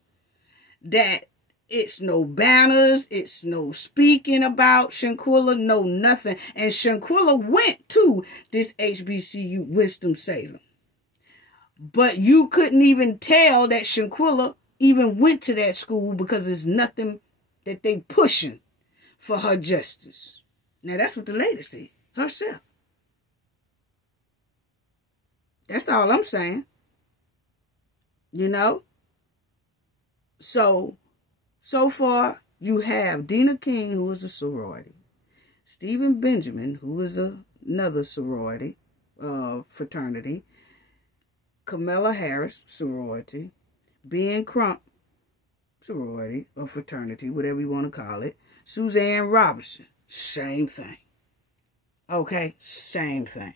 That it's no banners. It's no speaking about Shanquella. No nothing. And Shanquella went to this HBCU Winston-Salem. But you couldn't even tell that Shanquella even went to that school because there's nothing that they pushing for her justice. Now, that's what the lady said herself. That's all I'm saying. You know? So far, you have Dina King, who is a sorority. Stephen Benjamin, who is another sorority, fraternity. Kamala Harris, sorority. Ben Crump, sorority or fraternity, whatever you want to call it. Suzanne Robinson, same thing. Okay, same thing.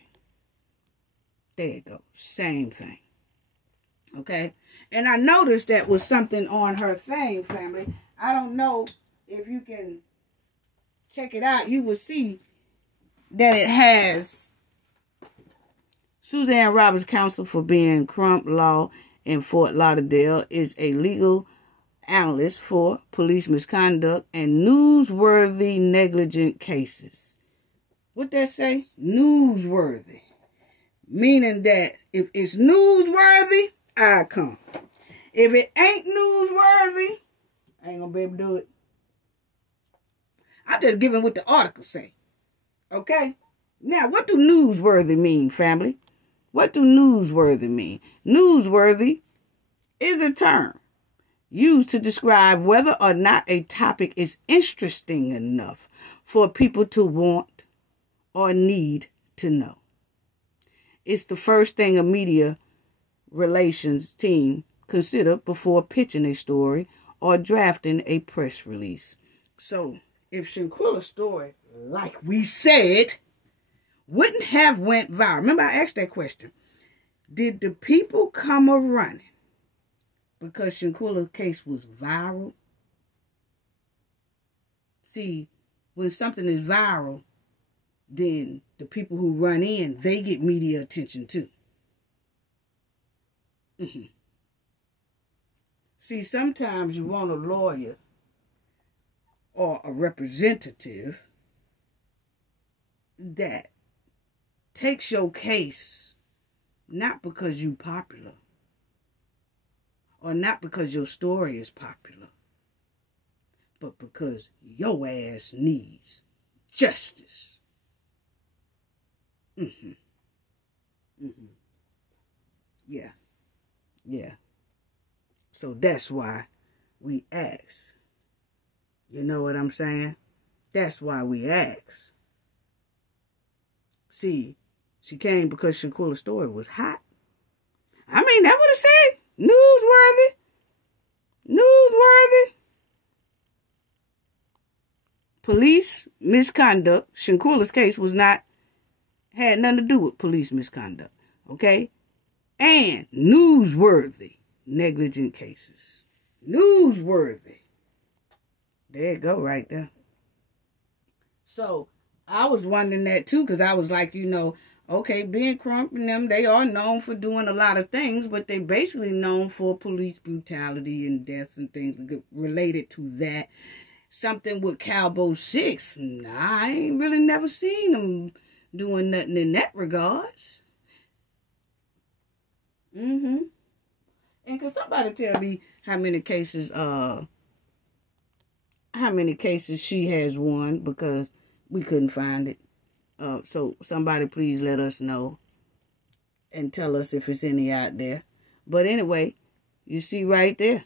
There you go, same thing. Okay, and I noticed that was something on her thing, family. I don't know if you can check it out. You will see that it has Suzanne Roberts, counsel for Ben Crump Law in Fort Lauderdale, is a legal analyst for police misconduct and newsworthy negligent cases. What that say? Newsworthy. Meaning that if it's newsworthy, I come. If it ain't newsworthy, I ain't gonna be able to do it. I'm just giving what the article say. Okay? Now, what do newsworthy mean, family? What do newsworthy mean? Newsworthy is a term used to describe whether or not a topic is interesting enough for people to want or need to know. It's the first thing a media relations team consider before pitching a story or drafting a press release. So, if Shanquella's story, like we said, wouldn't have went viral. Remember I asked that question. Did the people come a-running because Shanquella's case was viral? See, when something is viral, then the people who run in, they get media attention too. See, sometimes you want a lawyer or a representative that takes your case not because you popular or not because your story is popular, but because your ass needs justice. Yeah. So that's why we ask. You know what I'm saying? That's why we ask. See, she came because Shanquella's story was hot. I mean, that would have said newsworthy. Newsworthy. Police misconduct. Shanquella's case had nothing to do with police misconduct. Okay? And newsworthy negligent cases. Newsworthy. There you go right there. So, I was wondering that too, because I was like, okay, Ben Crump and them, they are known for doing a lot of things, but they basically known for police brutality and deaths and things related to that. Something with Cowboy 6, I ain't really never seen them doing nothing in that regards. And can somebody tell me how many cases she has won, because we couldn't find it. So somebody please let us know and tell us if it's any out there. But anyway, you see right there.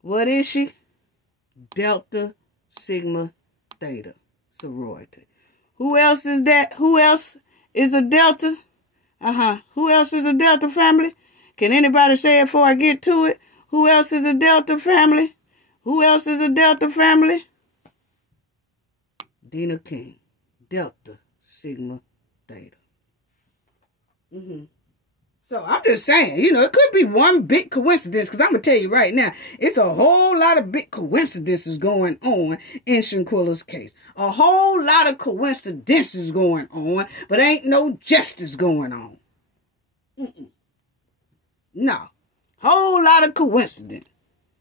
What is she? Delta Sigma Theta sorority. Who else is that? Who else is a Delta? Who else is a Delta family? Can anybody say it before I get to it? Who else is a Delta family? Who else is a Delta family? Dina King. Delta Sigma Theta. So I'm just saying, it could be one big coincidence, because I'm going to tell you right now, it's a whole lot of big coincidences going on in Shanquella's case. A whole lot of coincidences going on, but ain't no justice going on. No. Whole lot of coincidence.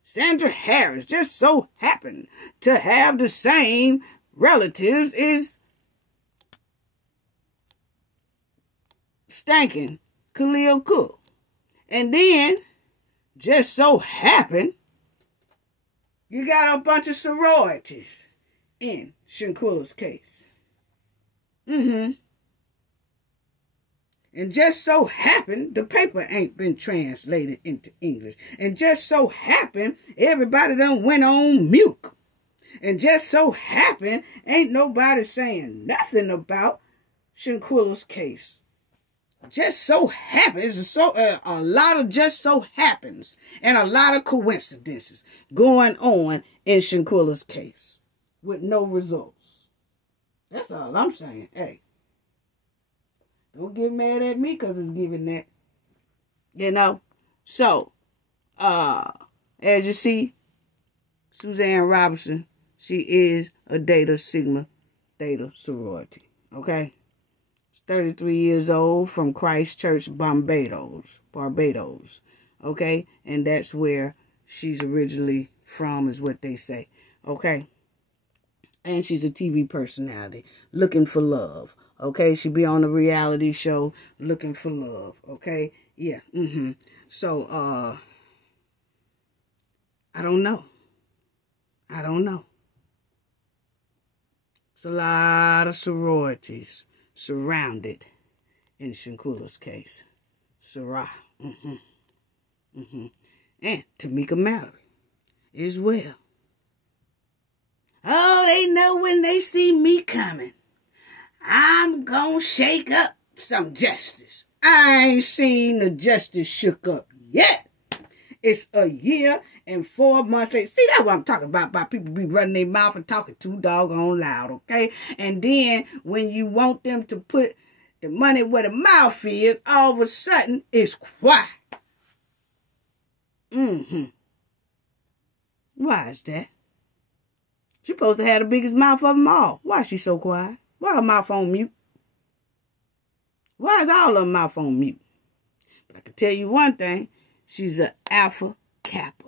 Sandra Harris just so happened to have the same relatives as stinking Khalil Cooke. And then, just so happened, you got a bunch of sororities in Shanquella's case. And just so happened, the paper ain't been translated into English. And just so happened, everybody done went on mute. And just so happened, ain't nobody saying nothing about Shanquella's case. Just so happens, a lot of just so happens and a lot of coincidences going on in Shanquella's case with no results. That's all I'm saying. Hey, don't get mad at me because it's giving that. You know? So, as you see, Suzanne Robinson, she is a Delta Sigma Theta sorority. Okay? 33 years old from Christchurch, Barbados. Okay? And that's where she's originally from, is what they say. Okay? And she's a TV personality looking for love. Okay? She be on a reality show looking for love. Okay? Yeah. So, I don't know. It's a lot of sororities surrounded in Shanquella's case. Sarah. And Tamika Mallory as well. Oh, they know when they see me coming, I'm gonna shake up some justice. I ain't seen the justice shook up yet. It's a year and 4 months later. See, that's what I'm talking about people be running their mouth and talking too doggone loud, okay? And then when you want them to put the money where the mouth is, all of a sudden, it's quiet. Why is that? She supposed to have the biggest mouth of them all. Why is she so quiet? Why her mouth on mute? Why is all of them mouth on mute? But I can tell you one thing. She's an Alpha Kappa.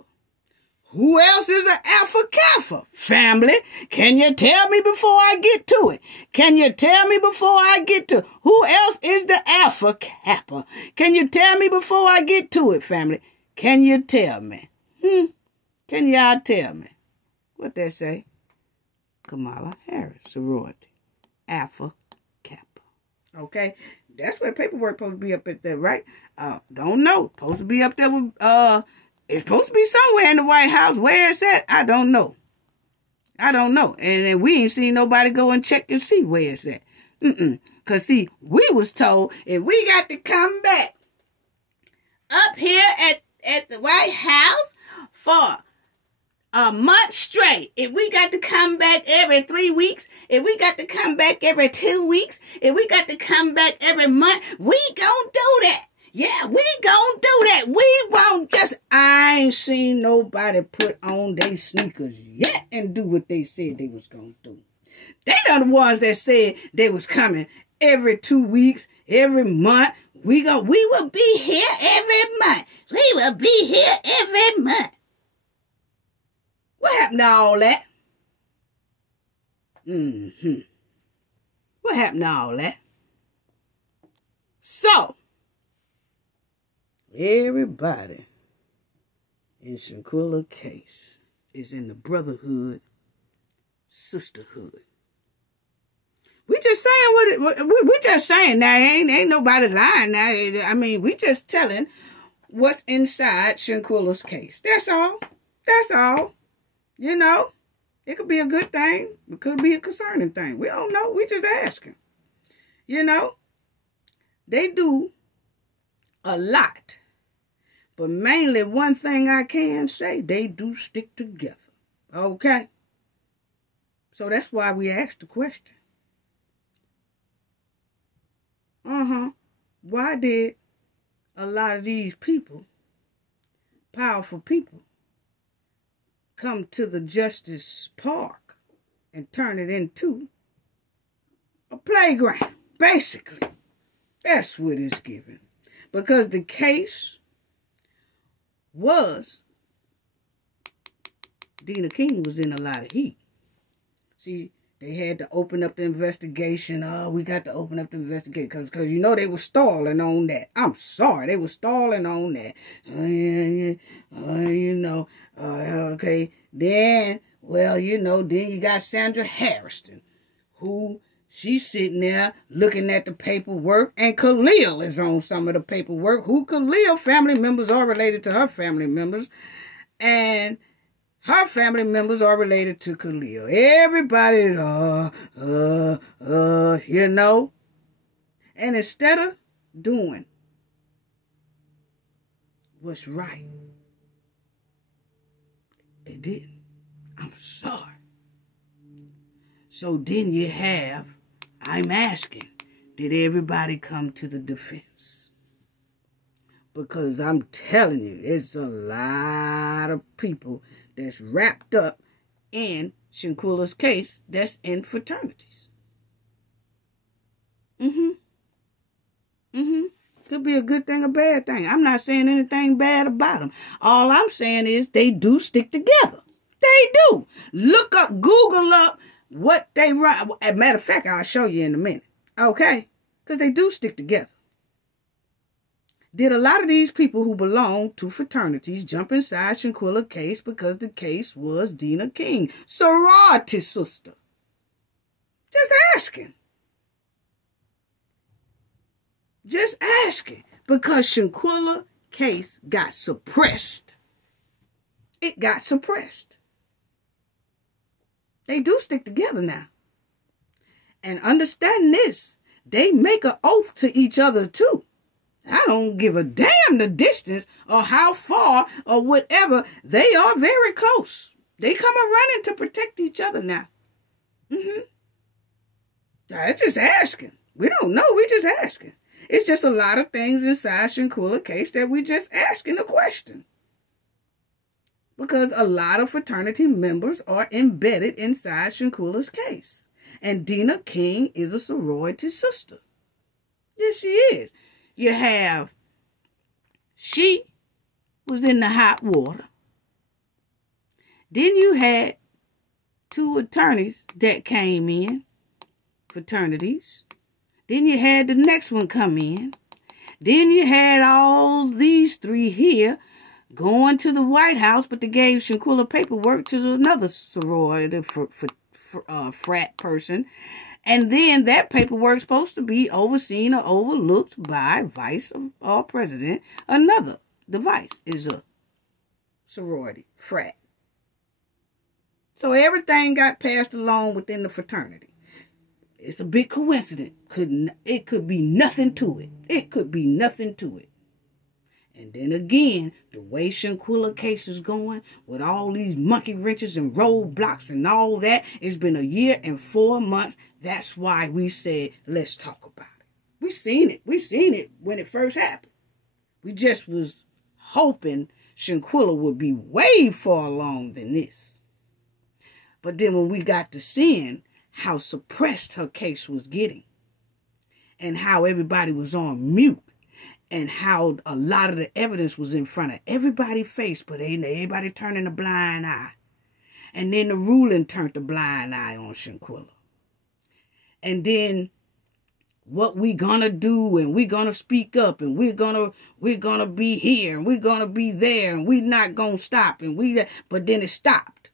Who else is an Alpha Kappa? Family, can you tell me before I get to it? Can you tell me before I get to it? Who else is the Alpha Kappa? Can you tell me before I get to it, family? Can you tell me? Can y'all tell me? What they say? Kamala Harris, sorority. Alpha Kappa. Okay? That's where the paperwork supposed to be up at there, right? Don't know. Supposed to be up there with, it's supposed to be somewhere in the White House. Where it's at, I don't know. And we ain't seen nobody go and check and see where it's at. Because, see, we was told if we got to come back up here at the White House for a month straight, if we got to come back every 3 weeks, if we got to come back every 2 weeks, if we got to come back every month, we gonna do that. Yeah, we gonna do that. We won't just, I ain't seen nobody put on their sneakers yet and do what they said they was gonna do. They are the ones that said they was coming every 2 weeks, every month. We will be here every month. We will be here every month. What happened to all that? What happened to all that? So, everybody in Shanquella's case is in the brotherhood, sisterhood. We just saying we just saying now. Ain't nobody lying now. I mean, we just telling what's inside Shanquella's case. That's all. That's all. You know, it could be a good thing. It could be a concerning thing. We don't know. We just asking. You know, they do a lot. But mainly one thing I can say, they do stick together. Okay? So that's why we asked the question. Why did a lot of these people, powerful people, come to the Justice Park and turn it into a playground? Basically, that's what it's given. Because the case was, Dina King was in a lot of heat. See, they had to open up the investigation. Oh, we got to open up the investigation. Because you know, they were stalling on that. I'm sorry. They were stalling on that. You know. Okay. Then, Well, you know, then you got Sandra Harrison, who she's sitting there looking at the paperwork, and Khalil is on some of the paperwork, who Khalil family members are related to her family members, and her family members are related to Khalil. Everybody's, you know. And instead of doing what's right, they didn't. I'm sorry. So then you have, I'm asking, did everybody come to the defense? Because I'm telling you, it's a lot of people that's wrapped up in Shanquella's case that's in fraternities. Could be a good thing or bad thing. I'm not saying anything bad about them. All I'm saying is they do stick together. They do. Look up, Google up what they run. As a matter of fact, I'll show you in a minute. Okay? Because they do stick together. Did a lot of these people who belong to fraternities jump inside Shanquella's case because the case was Dina King, sorority sister? Just asking. Just asking. Because Shanquella's case got suppressed. It got suppressed. They do stick together now. And understand this, they make an oath to each other too. I don't give a damn the distance or how far or whatever. They are very close. They come running to protect each other now. I'm just asking. We don't know. We just asking. It's just a lot of things inside Shanquella's case that we just asking a question. Because a lot of fraternity members are embedded inside Shanquella's case. And Dina King is a sorority sister. Yes, she is. You have, she was in the hot water. Then you had two attorneys that came in, fraternities. Then you had the next one come in. Then you had all these three here going to the White House, but they gave Shanquella paperwork to another sorority frat person. And then that paperwork's supposed to be overseen or overlooked by vice or president. Another, the vice is a sorority frat. So everything got passed along within the fraternity. It's a big coincidence. It could be nothing to it. It could be nothing to it. And then again, the way Shanquella case is going, with all these monkey wrenches and roadblocks and all that, it's been 1 year and 4 months. That's why we said, let's talk about it. We seen it. We seen it when it first happened. We just was hoping Shanquella would be way far along than this. But then when we got to seeing how suppressed her case was getting, and how everybody was on mute, and how a lot of the evidence was in front of everybody's face, but everybody turning a blind eye. And then the ruling turned the blind eye on Shanquella. And then what we gonna do, and we gonna speak up, and we're gonna be here, and we're gonna be there, and we not gonna stop, and but then it stopped.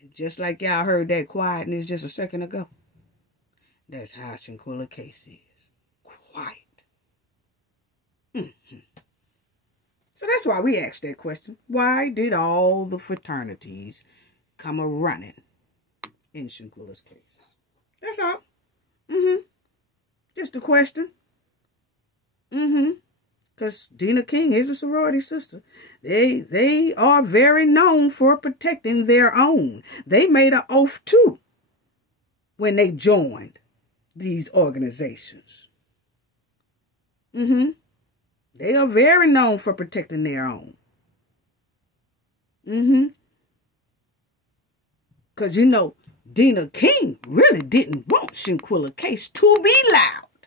And just like y'all heard that quietness just a second ago, that's how Shanquella's case is. Quiet. So that's why we asked that question. Why did all the fraternities come a-running in Shanquella's case? That's all. Just a question. Because Dina King is a sorority sister. They are very known for protecting their own. They made an oath too when they joined these organizations. They are very known for protecting their own. Because, you know, Dina King really didn't want Shanquella's case to be loud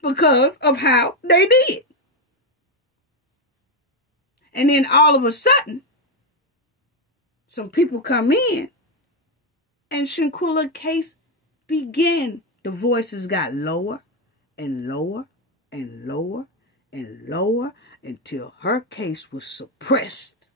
because of how they did. And then all of a sudden, some people come in and Shanquella's case began. The voices got lower and lower and lower and lower until her case was suppressed.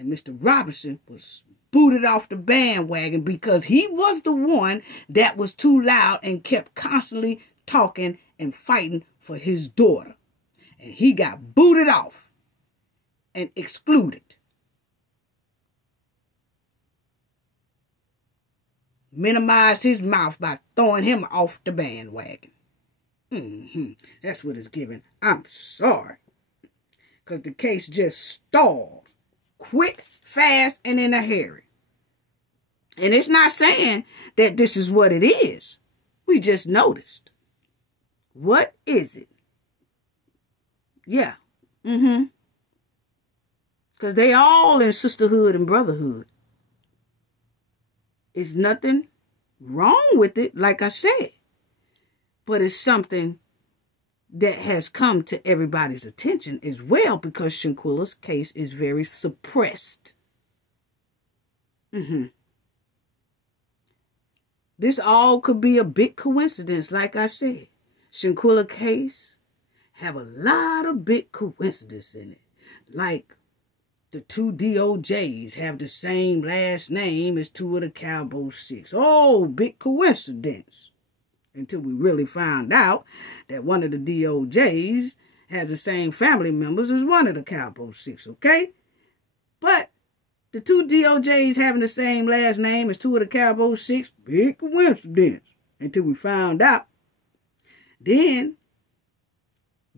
And Mr. Robinson was booted off the bandwagon because he was the one that was too loud and kept constantly talking and fighting for his daughter. And he got booted off and excluded. Minimized his mouth by throwing him off the bandwagon. That's what it's given. I'm sorry. Because the case just stalled. Quick, fast, and in a hurry. And it's not saying that this is what it is. We just noticed. What is it? Yeah. Because they all in sisterhood and brotherhood. It's nothing wrong with it, like I said. But it's something that has come to everybody's attention as well because Shanquella's case is very suppressed. This all could be a big coincidence, like I said. Shanquella case have a lot of big coincidence in it. Like the two DOJs have the same last name as two of the Cowboy Six. Oh, big coincidence. Until we really found out that one of the DOJs had the same family members as one of the Cowboy Six, okay? But the two DOJs having the same last name as two of the Cowboy Six, big coincidence. Until we found out. Then,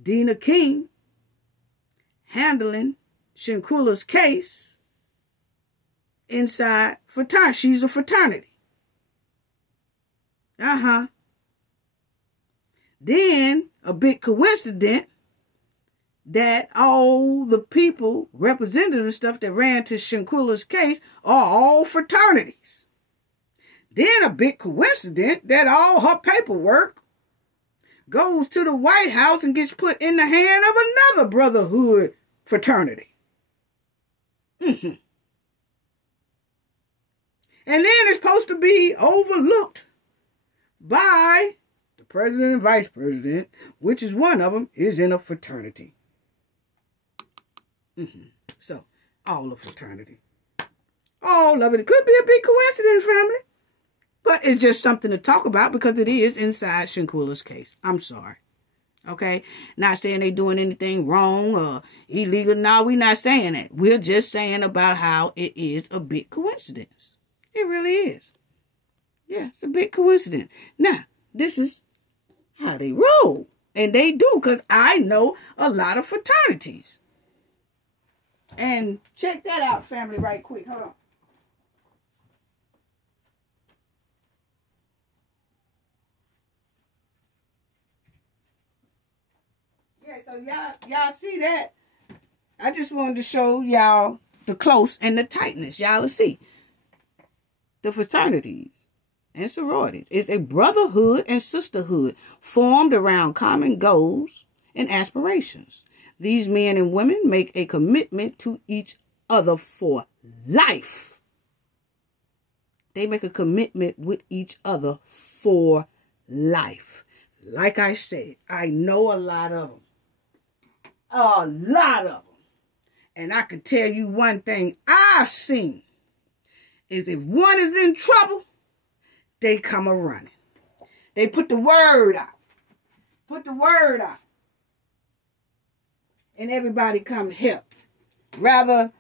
Dina King handling Shanquella's case inside fraternity. She's a fraternity. Then, a big coincidence that all the people, representatives and stuff that ran to Shanquella's case are all fraternities. Then, a big coincidence that all her paperwork goes to the White House and gets put in the hand of another brotherhood fraternity. And then it's supposed to be overlooked by the president and vice president, which is one of them, is in a fraternity. So, all a fraternity. All of it. It could be a big coincidence, family. But it's just something to talk about because it is inside Shanquella's case. I'm sorry. Okay? Not saying they doing anything wrong or illegal. No, we're not saying that. We're just saying about how it is a big coincidence. It really is. Yeah, it's a big coincidence. Now, this is how they roll. And they do, because I know a lot of fraternities. And check that out, family, right quick. Hold on. Yeah, so y'all see that? I just wanted to show y'all the close and the tightness. Y'all will see. The fraternities and sororities is a brotherhood and sisterhood formed around common goals and aspirations. These men and women make a commitment to each other for life. They make a commitment with each other for life. Like I said, I know a lot of them. A lot of them. And I can tell you one thing I've seen is if one is in trouble, they come a running. They put the word out. Put the word out. And everybody come help. Rather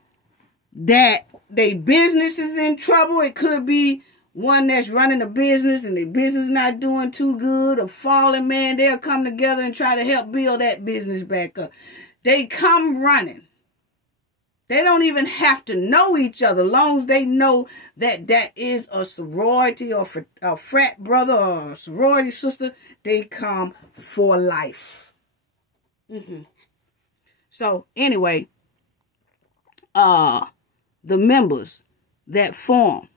that their business is in trouble. It could be one that's running a business and their business not doing too good or falling, man. They'll come together and try to help build that business back up. They come running. They don't even have to know each other. As long as they know that that is a sorority or a frat brother or a sorority sister, they come for life. So anyway, the members that form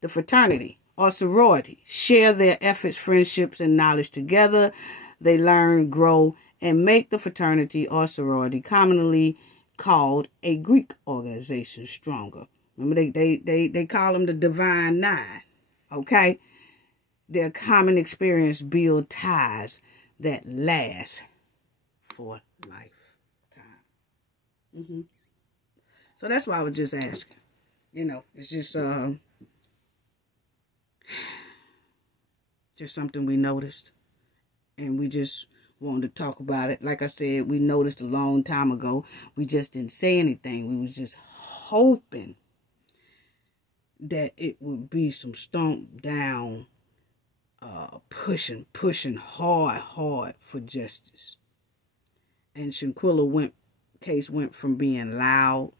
the fraternity or sorority share their efforts, friendships, and knowledge together. They learn, grow, and make the fraternity or sorority, commonly called a Greek organization, stronger. Remember, they call them the Divine Nine. Okay? Their common experience build ties that last for lifetime. So that's why I was just asking. You know, it's just something we noticed. And we just wanted to talk about it. Like I said, we noticed a long time ago. We just didn't say anything. We was just hoping that it would be some stomp down, pushing hard for justice. And Shanquella case went from being loud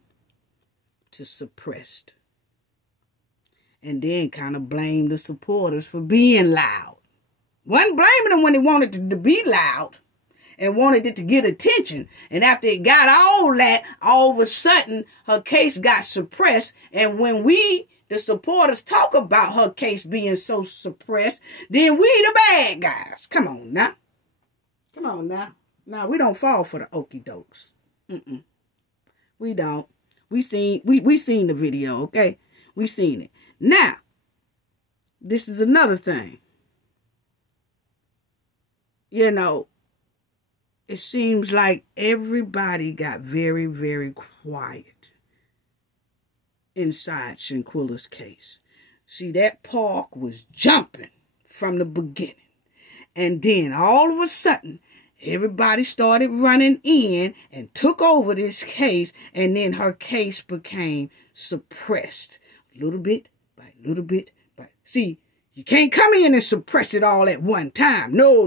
to suppressed. And then kind of blamed the supporters for being loud. Wasn't blaming them when they wanted it to be loud and wanted it to get attention. And after it got all that, all of a sudden, her case got suppressed. And when we, the supporters, talk about her case being so suppressed, then we the bad guys. Come on now. Come on now. Now, we don't fall for the okie dokes. We don't. We seen the video, okay? We seen it. Now, this is another thing. You know, it seems like everybody got very, very quiet inside Shanquella's case. See, that park was jumping from the beginning. And then all of a sudden, everybody started running in and took over this case. And then her case became suppressed. Little bit by little bit. See, you can't come in and suppress it all at one time. No,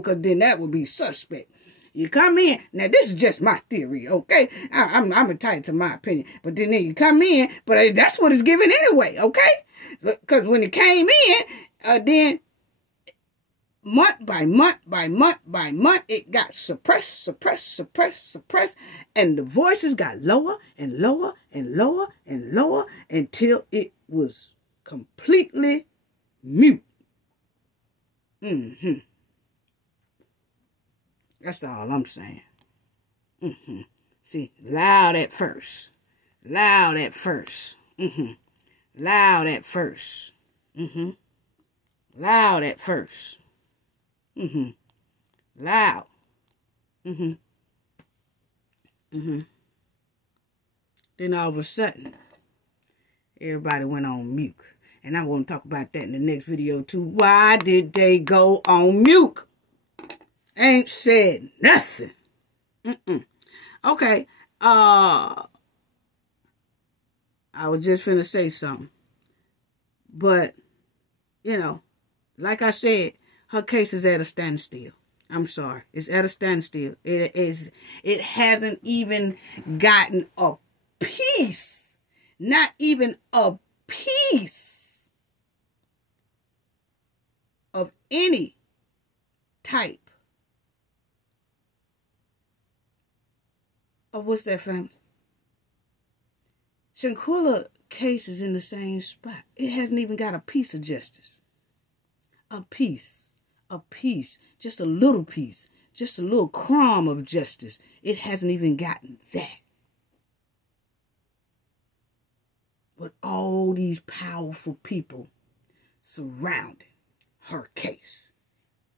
because then that would be suspect. You come in. Now, this is just my theory, okay? I'm entitled to my opinion. But then you come in, but that's what it's given anyway, okay? Because when it came in, then month by month, it got suppressed. And the voices got lower and lower until it was completely mute. That's all I'm saying. See, loud at first. Loud at first. Loud at first. Loud at first. Loud. Then all of a sudden, everybody went on mute. And I want to talk about that in the next video too. Why did they go on mute? Ain't said nothing. Okay. I was just finna say something. But, you know, like I said, her case is at a standstill. I'm sorry. It's at a standstill. It hasn't even gotten a piece. Not even a piece of any type of what's that, family? Shanquella case is in the same spot. It hasn't even got a piece of justice. A piece, just a little piece, just a little crumb of justice. It hasn't even gotten that. But all these powerful people surrounding her case,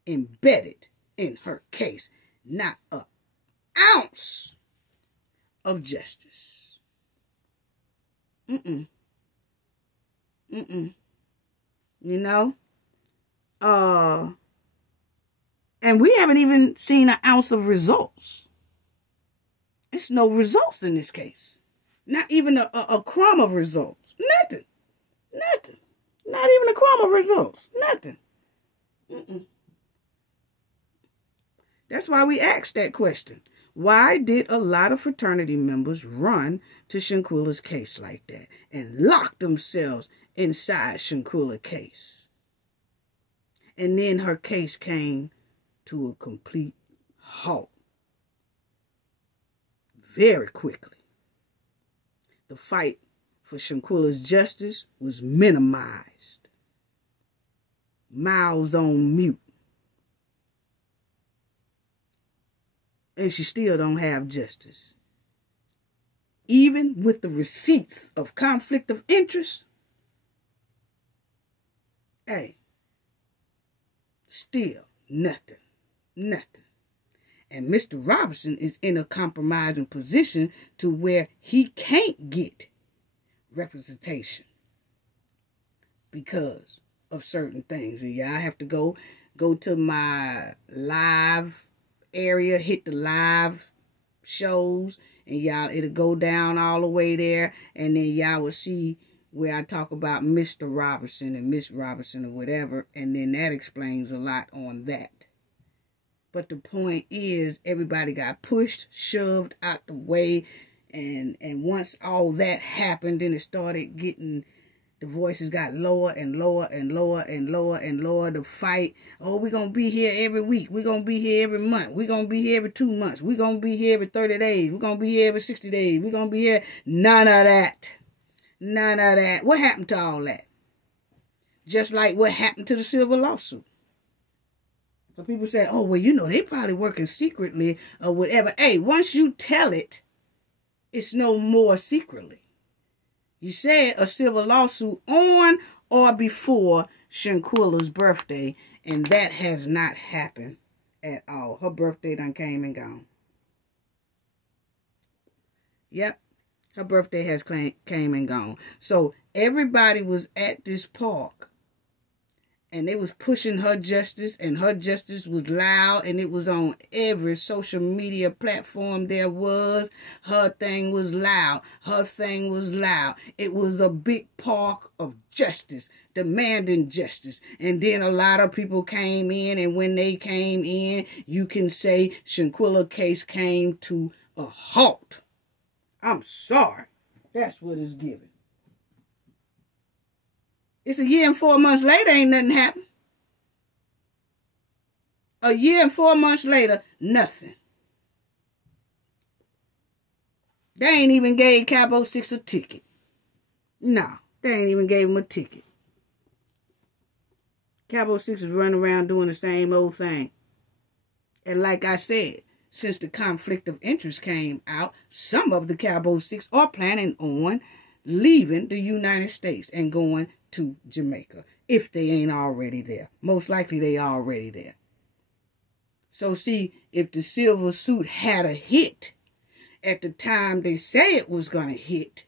embedded in her case, not an ounce of justice. You know? And we haven't even seen an ounce of results. It's no results in this case. Not even a crumb of results. Nothing. Not even a crumb of results. Nothing. That's why we asked that question. Why did a lot of fraternity members run to Shanquella's case like that and lock themselves inside Shanquella's case? And then her case came to a complete halt very quickly. The fight for Shanquella's justice was minimized. Mouths on mute. And she still don't have justice. Even with the receipts of conflict of interest, hey, still nothing. And Mr. Robinson is in a compromising position to where he can't get representation because of certain things. And y'all have to go to my live area, hit the live shows, and y'all, it'll go down all the way there, and then y'all will see where I talk about Mr. Robinson and Miss Robinson or whatever, and then that explains a lot on that. But the point is, everybody got pushed, shoved out the way, and once all that happened, then it started getting, the voices got lower and lower and lower and lower and lower. The fight, oh, we're going to be here every week. We're going to be here every month. We're going to be here every 2 months. We're going to be here every 30 days. We're going to be here every 60 days. We're going to be here. None of that. None of that. What happened to all that? Just like what happened to the civil lawsuit. So people say, oh, well, you know, they probably working secretly or whatever. Hey, once you tell it, it's no more secretly. You said a civil lawsuit on or before Shanquella's birthday, and that has not happened at all. Her birthday done came and gone. Yep, her birthday has came and gone. So everybody was at this park, and they was pushing her justice, and her justice was loud, and it was on every social media platform there was. Her thing was loud. Her thing was loud. It was a big park of justice, demanding justice. And then a lot of people came in, and when they came in, you can say Shanquella case came to a halt. I'm sorry. That's what it's given. It's a year and 4 months later, ain't nothing happened. A year and 4 months later, nothing. They ain't even gave Cabo 6 a ticket. No, they ain't even gave him a ticket. Cabo 6 is running around doing the same old thing. And like I said, since the conflict of interest came out, some of the Cabo 6 are planning on leaving the United States and going to Jamaica, if they ain't already there. Most likely they already there. So see, if the silver suit had a hit at the time they say it was going to hit,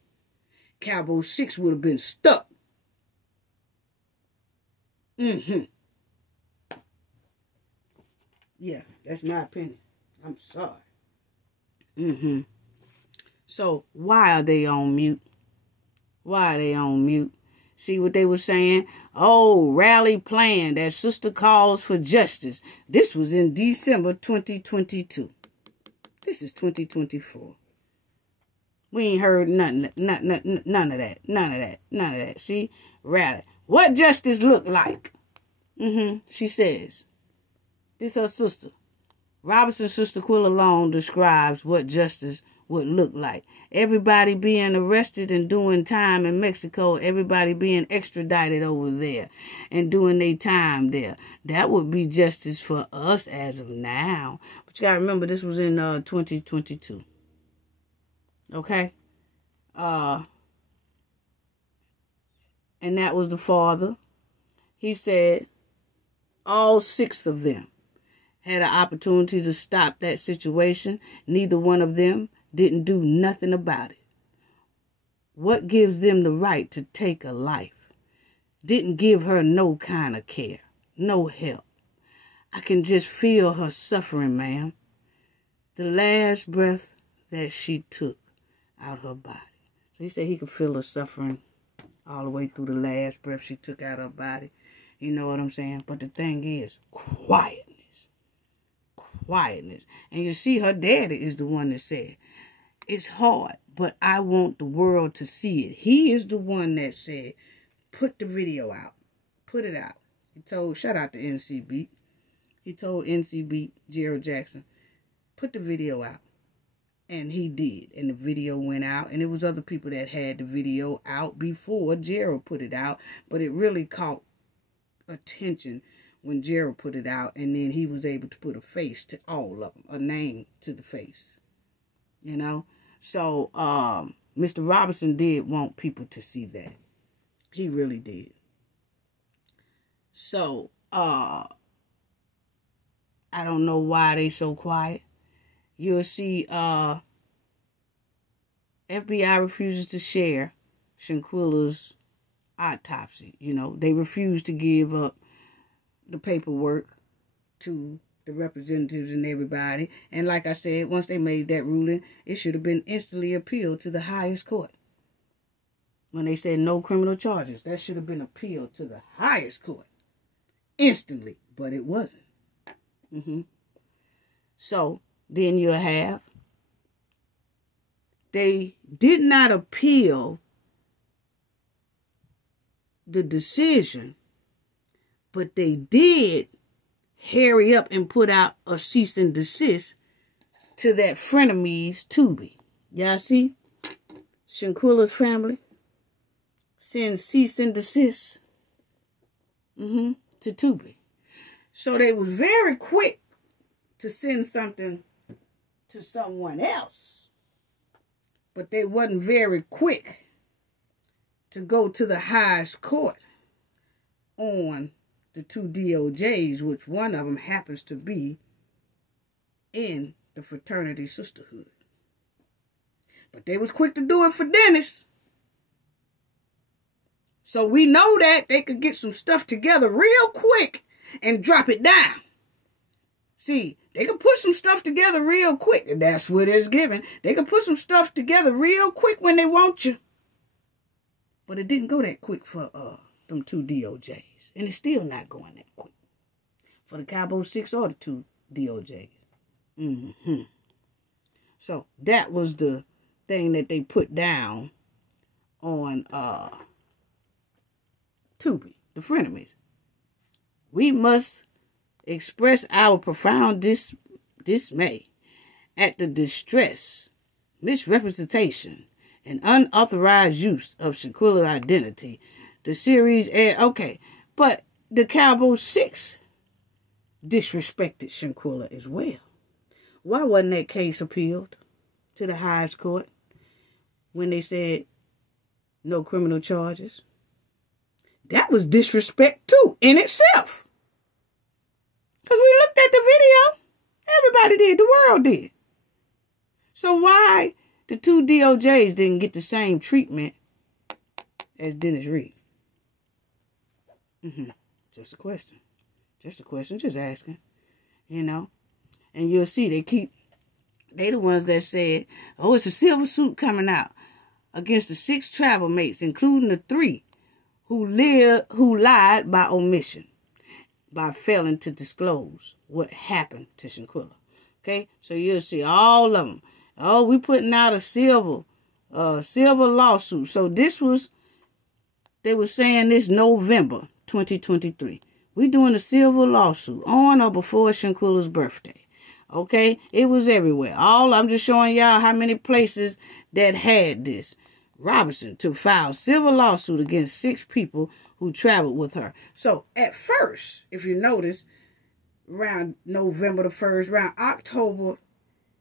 Cabo 6 would have been stuck. Yeah, that's my opinion. I'm sorry. So why are they on mute? Why are they on mute? See what they were saying? Oh, rally plan that sister calls for justice. This was in December 2022. This is 2024. We ain't heard none of that. See? Rally. What justice look like? She says. This her sister. Robinson's sister Quilla Long describes what justice would look like. Everybody being arrested and doing time in Mexico. Everybody being extradited over there and doing their time there. That would be justice for us as of now. But you got to remember, this was in 2022. Okay? And that was the father. He said all 6 of them had an opportunity to stop that situation. Neither one of them didn't do nothing about it. What gives them the right to take a life? Didn't give her no kind of care, no help. I can just feel her suffering, ma'am. The last breath that she took out her body. So he said he could feel her suffering all the way through the last breath she took out her body. You know what I'm saying? But the thing is, quietness. And you see, her daddy is the one that said, it's hard, but I want the world to see it. He is the one that said, put the video out. Put it out. He told, shout out to NC Beat. He told NC Beat, Gerald Jackson, put the video out. And he did. And the video went out. And it was other people that had the video out before Gerald put it out. But it really caught attention when Gerald put it out, and then he was able to put a face to all of them, a name to the face, you know. So Mr. Robinson did want people to see that. He really did. So I don't know why they so quiet. you'll see FBI refuses to share Shanquella's autopsy. You know, they refuse to give up the paperwork to the representatives and everybody. And like I said, once they made that ruling, it should have been instantly appealed to the highest court. When they said no criminal charges, that should have been appealed to the highest court instantly, but it wasn't. So then you'll have, they did not appeal the decision, but they did hurry up and put out a cease and desist to that frenemies Tubi. Y'all see? Shanquella's family send cease and desist to Tubi. So they was very quick to send something to someone else, but they wasn't very quick to go to the highest court on the two DOJs, which one of them happens to be in the fraternity sisterhood. But they was quick to do it for Dennis. So we know that they could get some stuff together real quick and drop it down. See, they could put some stuff together real quick, and that's what it's given. They could put some stuff together real quick when they want you. But it didn't go that quick for them two DOJs. And it's still not going that quick for the Cabo 6 or the two DOJs. So that was the thing that they put down on Tubi, the frenemies. We must express our profound dismay at the distress, misrepresentation, and unauthorized use of Shanquella's identity. The series aired, okay, but the Cabo 6 disrespected Shanquella as well. Why wasn't that case appealed to the highest court when they said no criminal charges? That was disrespect too, in itself. Because we looked at the video. Everybody did. The world did. So why the two DOJs didn't get the same treatment as Dennis Reed? Just a question. Just a question. Just asking. You know. And you'll see they the ones that said, oh, it's a civil suit coming out against the 6 travel mates, including the 3 who lied by omission, by failing to disclose what happened to Shanquella. Okay? So you'll see all of them. Oh, we putting out a silver lawsuit. So they were saying this November 2023. We doing a silver lawsuit on or before Shanquella's birthday. Okay? It was everywhere. I'm just showing y'all how many places that had this. Robinson to file civil lawsuit against 6 people who traveled with her. So at first, if you notice, around November the 1st, around October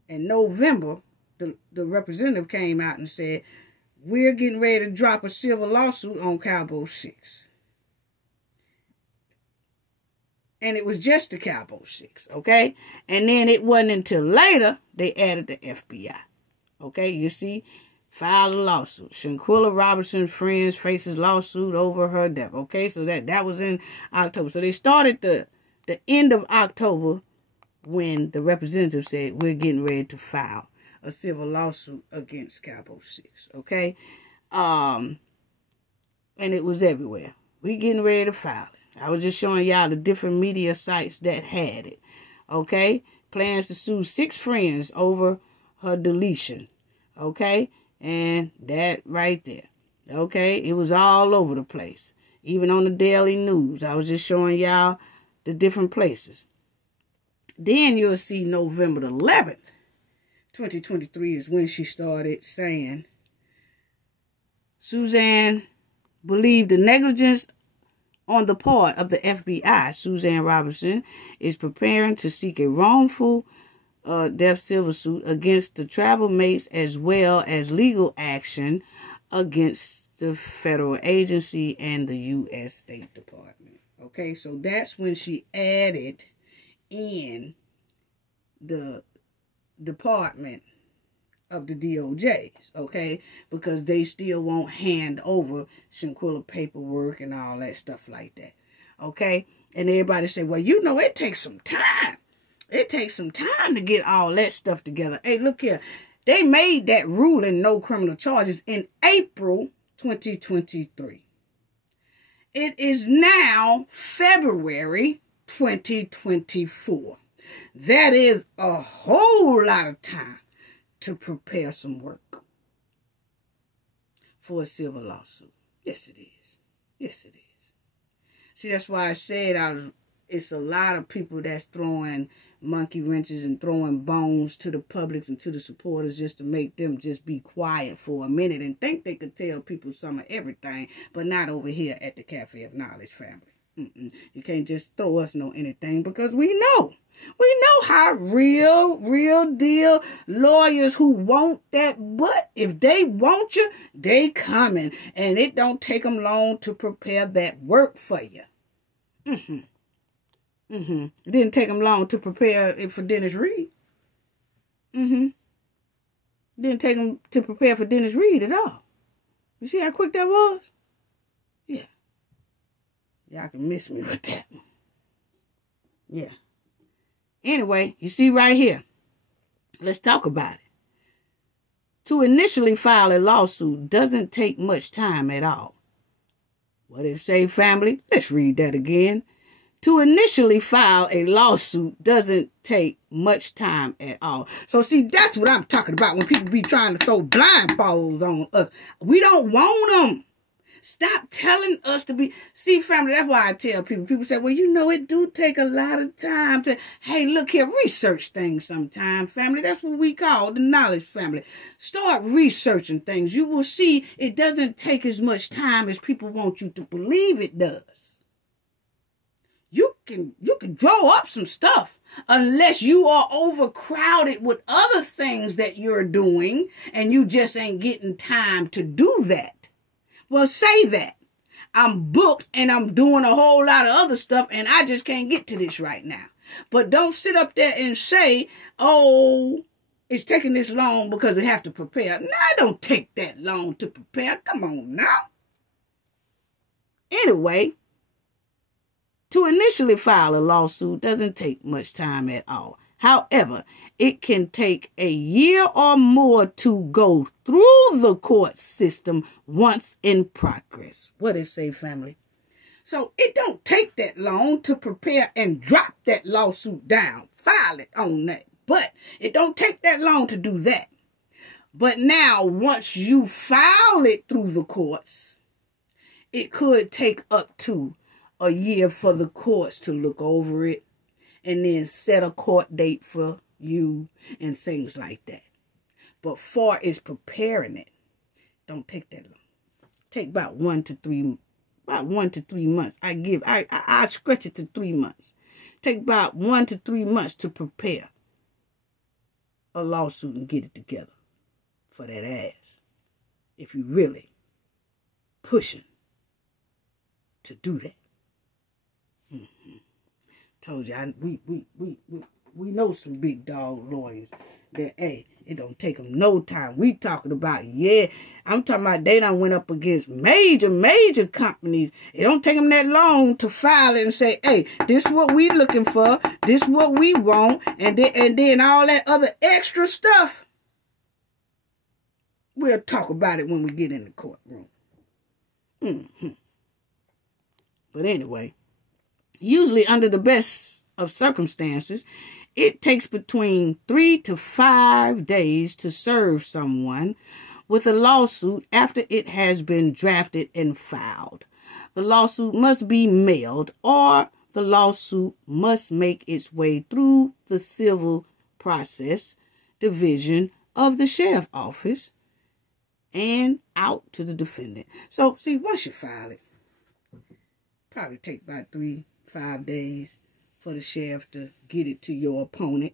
and November, the representative came out and said, we're getting ready to drop a civil lawsuit on Cabo 6. And it was just the Cabo 6, okay? And then it wasn't until later they added the FBI. Okay, you see, filed a lawsuit. Shanquella Robinson's friends faces lawsuit over her death. Okay, so that was in October. So they started the end of October when the representative said, we're getting ready to file a civil lawsuit against Cabo 6. Okay? And it was everywhere. We getting ready to file it. I was just showing y'all the different media sites that had it. Okay? Plans to sue 6 friends over her deletion. Okay? And that right there. Okay? It was all over the place. Even on the Daily News. I was just showing y'all the different places. Then you'll see November the 11th, 2023 is when she started saying, Suzanne believed the negligence on the part of the FBI. Suzanne Robinson is preparing to seek a wrongful death civil suit against the travel mates as well as legal action against the federal agency and the U.S. State Department. Okay, so that's when she added in the department of the DOJs, okay? Because they still won't hand over Shanquella paperwork and all that stuff like that, okay? And everybody say, well, you know, it takes some time. It takes some time to get all that stuff together. Hey, look here. They made that ruling, no criminal charges, in April 2023. It is now February 2024. That is a whole lot of time to prepare some work for a civil lawsuit. Yes, it is. Yes, it is. See, that's why I said it's a lot of people that's throwing monkey wrenches and throwing bones to the public and to the supporters just to make them just be quiet for a minute and think they could tell people some of everything, but not over here at the Cafe of Knowledge family. You can't just throw us no anything, because we know how real deal lawyers who want that butt, if they want you, they coming, and it don't take them long to prepare that work for you. It didn't take them long to prepare it for Dennis Reed. Didn't take them to prepare for Dennis Reed at all. You see how quick that was? Yeah. Y'all can miss me with that. Yeah. Anyway, you see right here. Let's talk about it. To initially file a lawsuit doesn't take much time at all. What it say, family? Let's read that again. To initially file a lawsuit doesn't take much time at all. So, see, that's what I'm talking about when people be trying to throw blindfolds on us. We don't want them. Stop telling us to be... See, family, that's why I tell people. People say, well, you know, it do take a lot of time to... Hey, look here, research things sometime, family. That's what we call the knowledge family. Start researching things. You will see it doesn't take as much time as people want you to believe it does. You can draw up some stuff unless you are overcrowded with other things that you're doing and you just ain't getting time to do that. Well, say that. I'm booked and I'm doing a whole lot of other stuff and I just can't get to this right now. But don't sit up there and say, oh, it's taking this long because they have to prepare. No, it don't take that long to prepare. Come on now. Anyway, to initially file a lawsuit doesn't take much time at all. However, it can take a year or more to go through the court system once in progress. What it say, family? So it don't take that long to prepare and drop that lawsuit down. File it on that. But it don't take that long to do that. But now, once you file it through the courts, it could take up to a year for the courts to look over it and then set a court date for you and things like that. But far as preparing it, don't take that long. Take about 1 to 3 months. I stretch it to 3 months. Take about 1 to 3 months to prepare a lawsuit and get it together for that ass. If you really pushing to do that. Told you, we know some big dog lawyers that, hey, it don't take them no time. We talking about, yeah, I'm talking about they done went up against major companies. It don't take them that long to file it and say, hey, this what we looking for, this what we want, and then all that other extra stuff. We'll talk about it when we get in the courtroom. But anyway, usually under the best of circumstances, it takes between 3 to 5 days to serve someone with a lawsuit after it has been drafted and filed. The lawsuit must be mailed, or the lawsuit must make its way through the civil process division of the sheriff's office and out to the defendant. So, see, once you file it, probably take about 3-5 days for the sheriff to get it to your opponent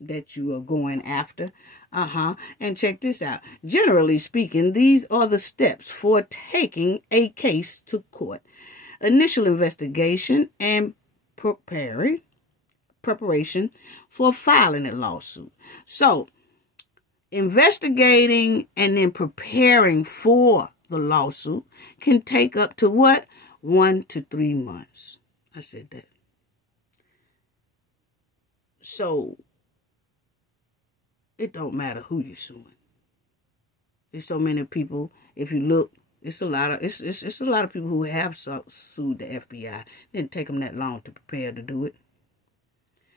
that you are going after. And check this out. Generally speaking, these are the steps for taking a case to court. Initial investigation and preparing preparation for filing a lawsuit. So, investigating and then preparing for the lawsuit can take up to what? 1 to 3 months. I said that. So, it don't matter who you're suing. There's so many people. If you look, it's a lot of people who have sued the FBI. It didn't take them that long to prepare to do it.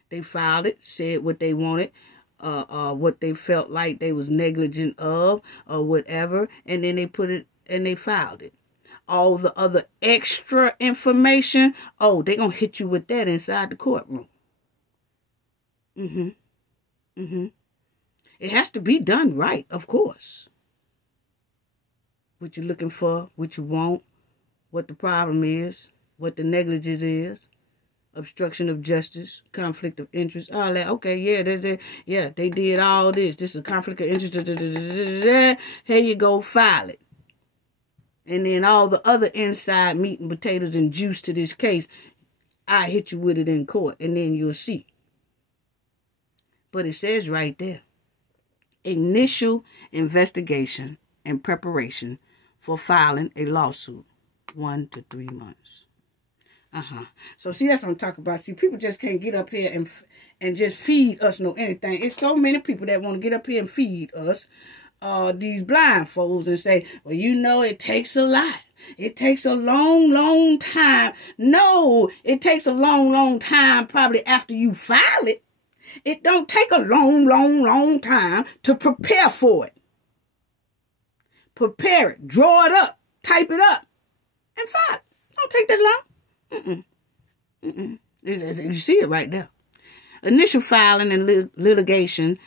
They filed it, said what they wanted, what they felt like they was negligent of, or whatever, and then they put it and they filed it. All the other extra information, oh, they gonna hit you with that inside the courtroom. It has to be done right, of course. What you're looking for, what you want, what the problem is, what the negligence is, obstruction of justice, conflict of interest, all that. Okay, yeah, they did all this. This is a conflict of interest. Here you go, file it. And then all the other inside meat and potatoes and juice to this case, I hit you with it in court, and then you'll see. But it says right there, initial investigation and preparation for filing a lawsuit, 1 to 3 months. So see, that's what I'm talking about. See, people just can't get up here and just feed us no anything. It's so many people that want to get up here and feed us these blindfolds and say, well, you know, it takes a lot. It takes a long, long time. No, it takes a long, long time probably after you file it. It don't take a long, long, long time to prepare for it. Prepare it, draw it up, type it up, and file it. Don't take that long. You see it right there. Initial filing and litigation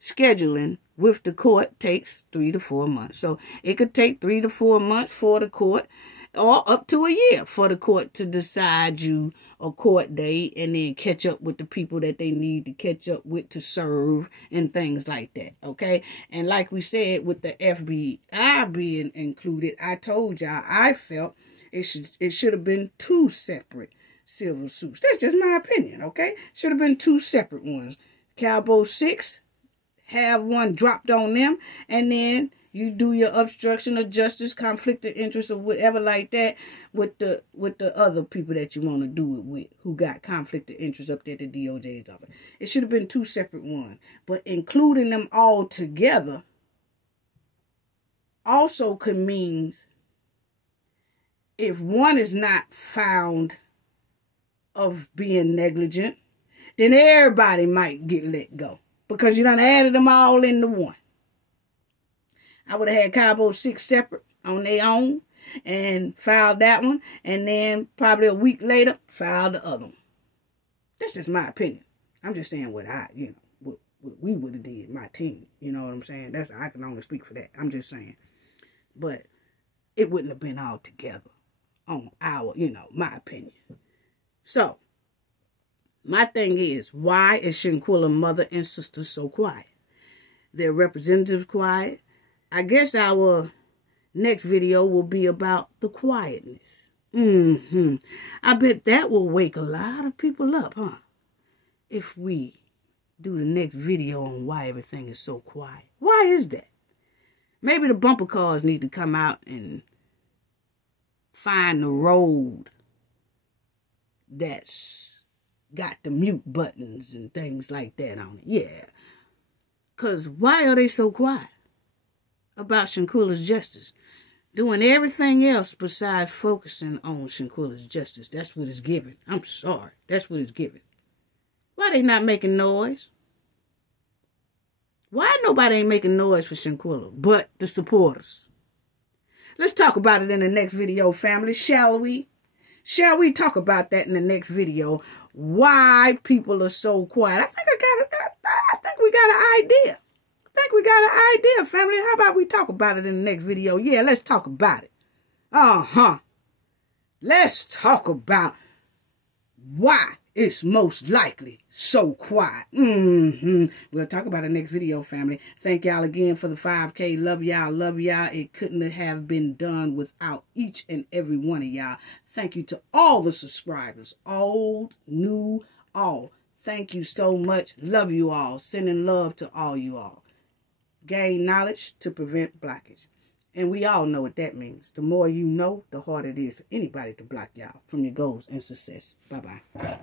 scheduling with the court takes 3 to 4 months. So it could take 3 to 4 months for the court, or up to a year for the court to decide you a court date and then catch up with the people that they need to catch up with to serve and things like that. Okay. And like we said, with the FBI being included, I told y'all I felt it should have been 2 separate civil suits. That's just my opinion. Okay. Should have been 2 separate ones. Cowboy 6, have one dropped on them, and then you do your obstruction of justice, conflict of interest, or whatever like that with the other people that you want to do it with, who got conflict of interest up there at the DOJ's office. It should have been 2 separate ones. But including them all together also could mean if one is not found of being negligent, then everybody might get let go. Because you done added them all into one. I would have had Cowboy 6 separate on their own and filed that one. And then probably a week later, filed the other one. That's just my opinion. I'm just saying what what we would have did, my team. You know what I'm saying? I can only speak for that. I'm just saying. But it wouldn't have been all together on my opinion. So, my thing is, why is Shanquella mother and sister so quiet? Their representative quiet. I guess our next video will be about the quietness. I bet that will wake a lot of people up, huh? If we do the next video on why everything is so quiet. Why is that? Maybe the bumper cars need to come out and find the road that's got the mute buttons and things like that on it. Yeah. Because why are they so quiet about Shanquella's justice? Doing everything else besides focusing on Shanquella's justice. That's what it's given. I'm sorry. That's what it's given. Why they not making noise? Why nobody ain't making noise for Shanquella but the supporters? Let's talk about it in the next video, family. Shall we? Shall we talk about that in the next video? Why people are so quiet? I think we got an idea. I think we got an idea, family. How about we talk about it in the next video? Yeah, let's talk about it. Let's talk about why it's most likely so quiet. We'll talk about it in the next video, family. Thank y'all again for the 5K. Love y'all. Love y'all. It couldn't have been done without each and every one of y'all. Thank you to all the subscribers. Old, new, all. Thank you so much. Love you all. Sending love to all you all. Gain knowledge to prevent blockage. And we all know what that means. The more you know, the harder it is for anybody to block y'all from your goals and success. Bye-bye.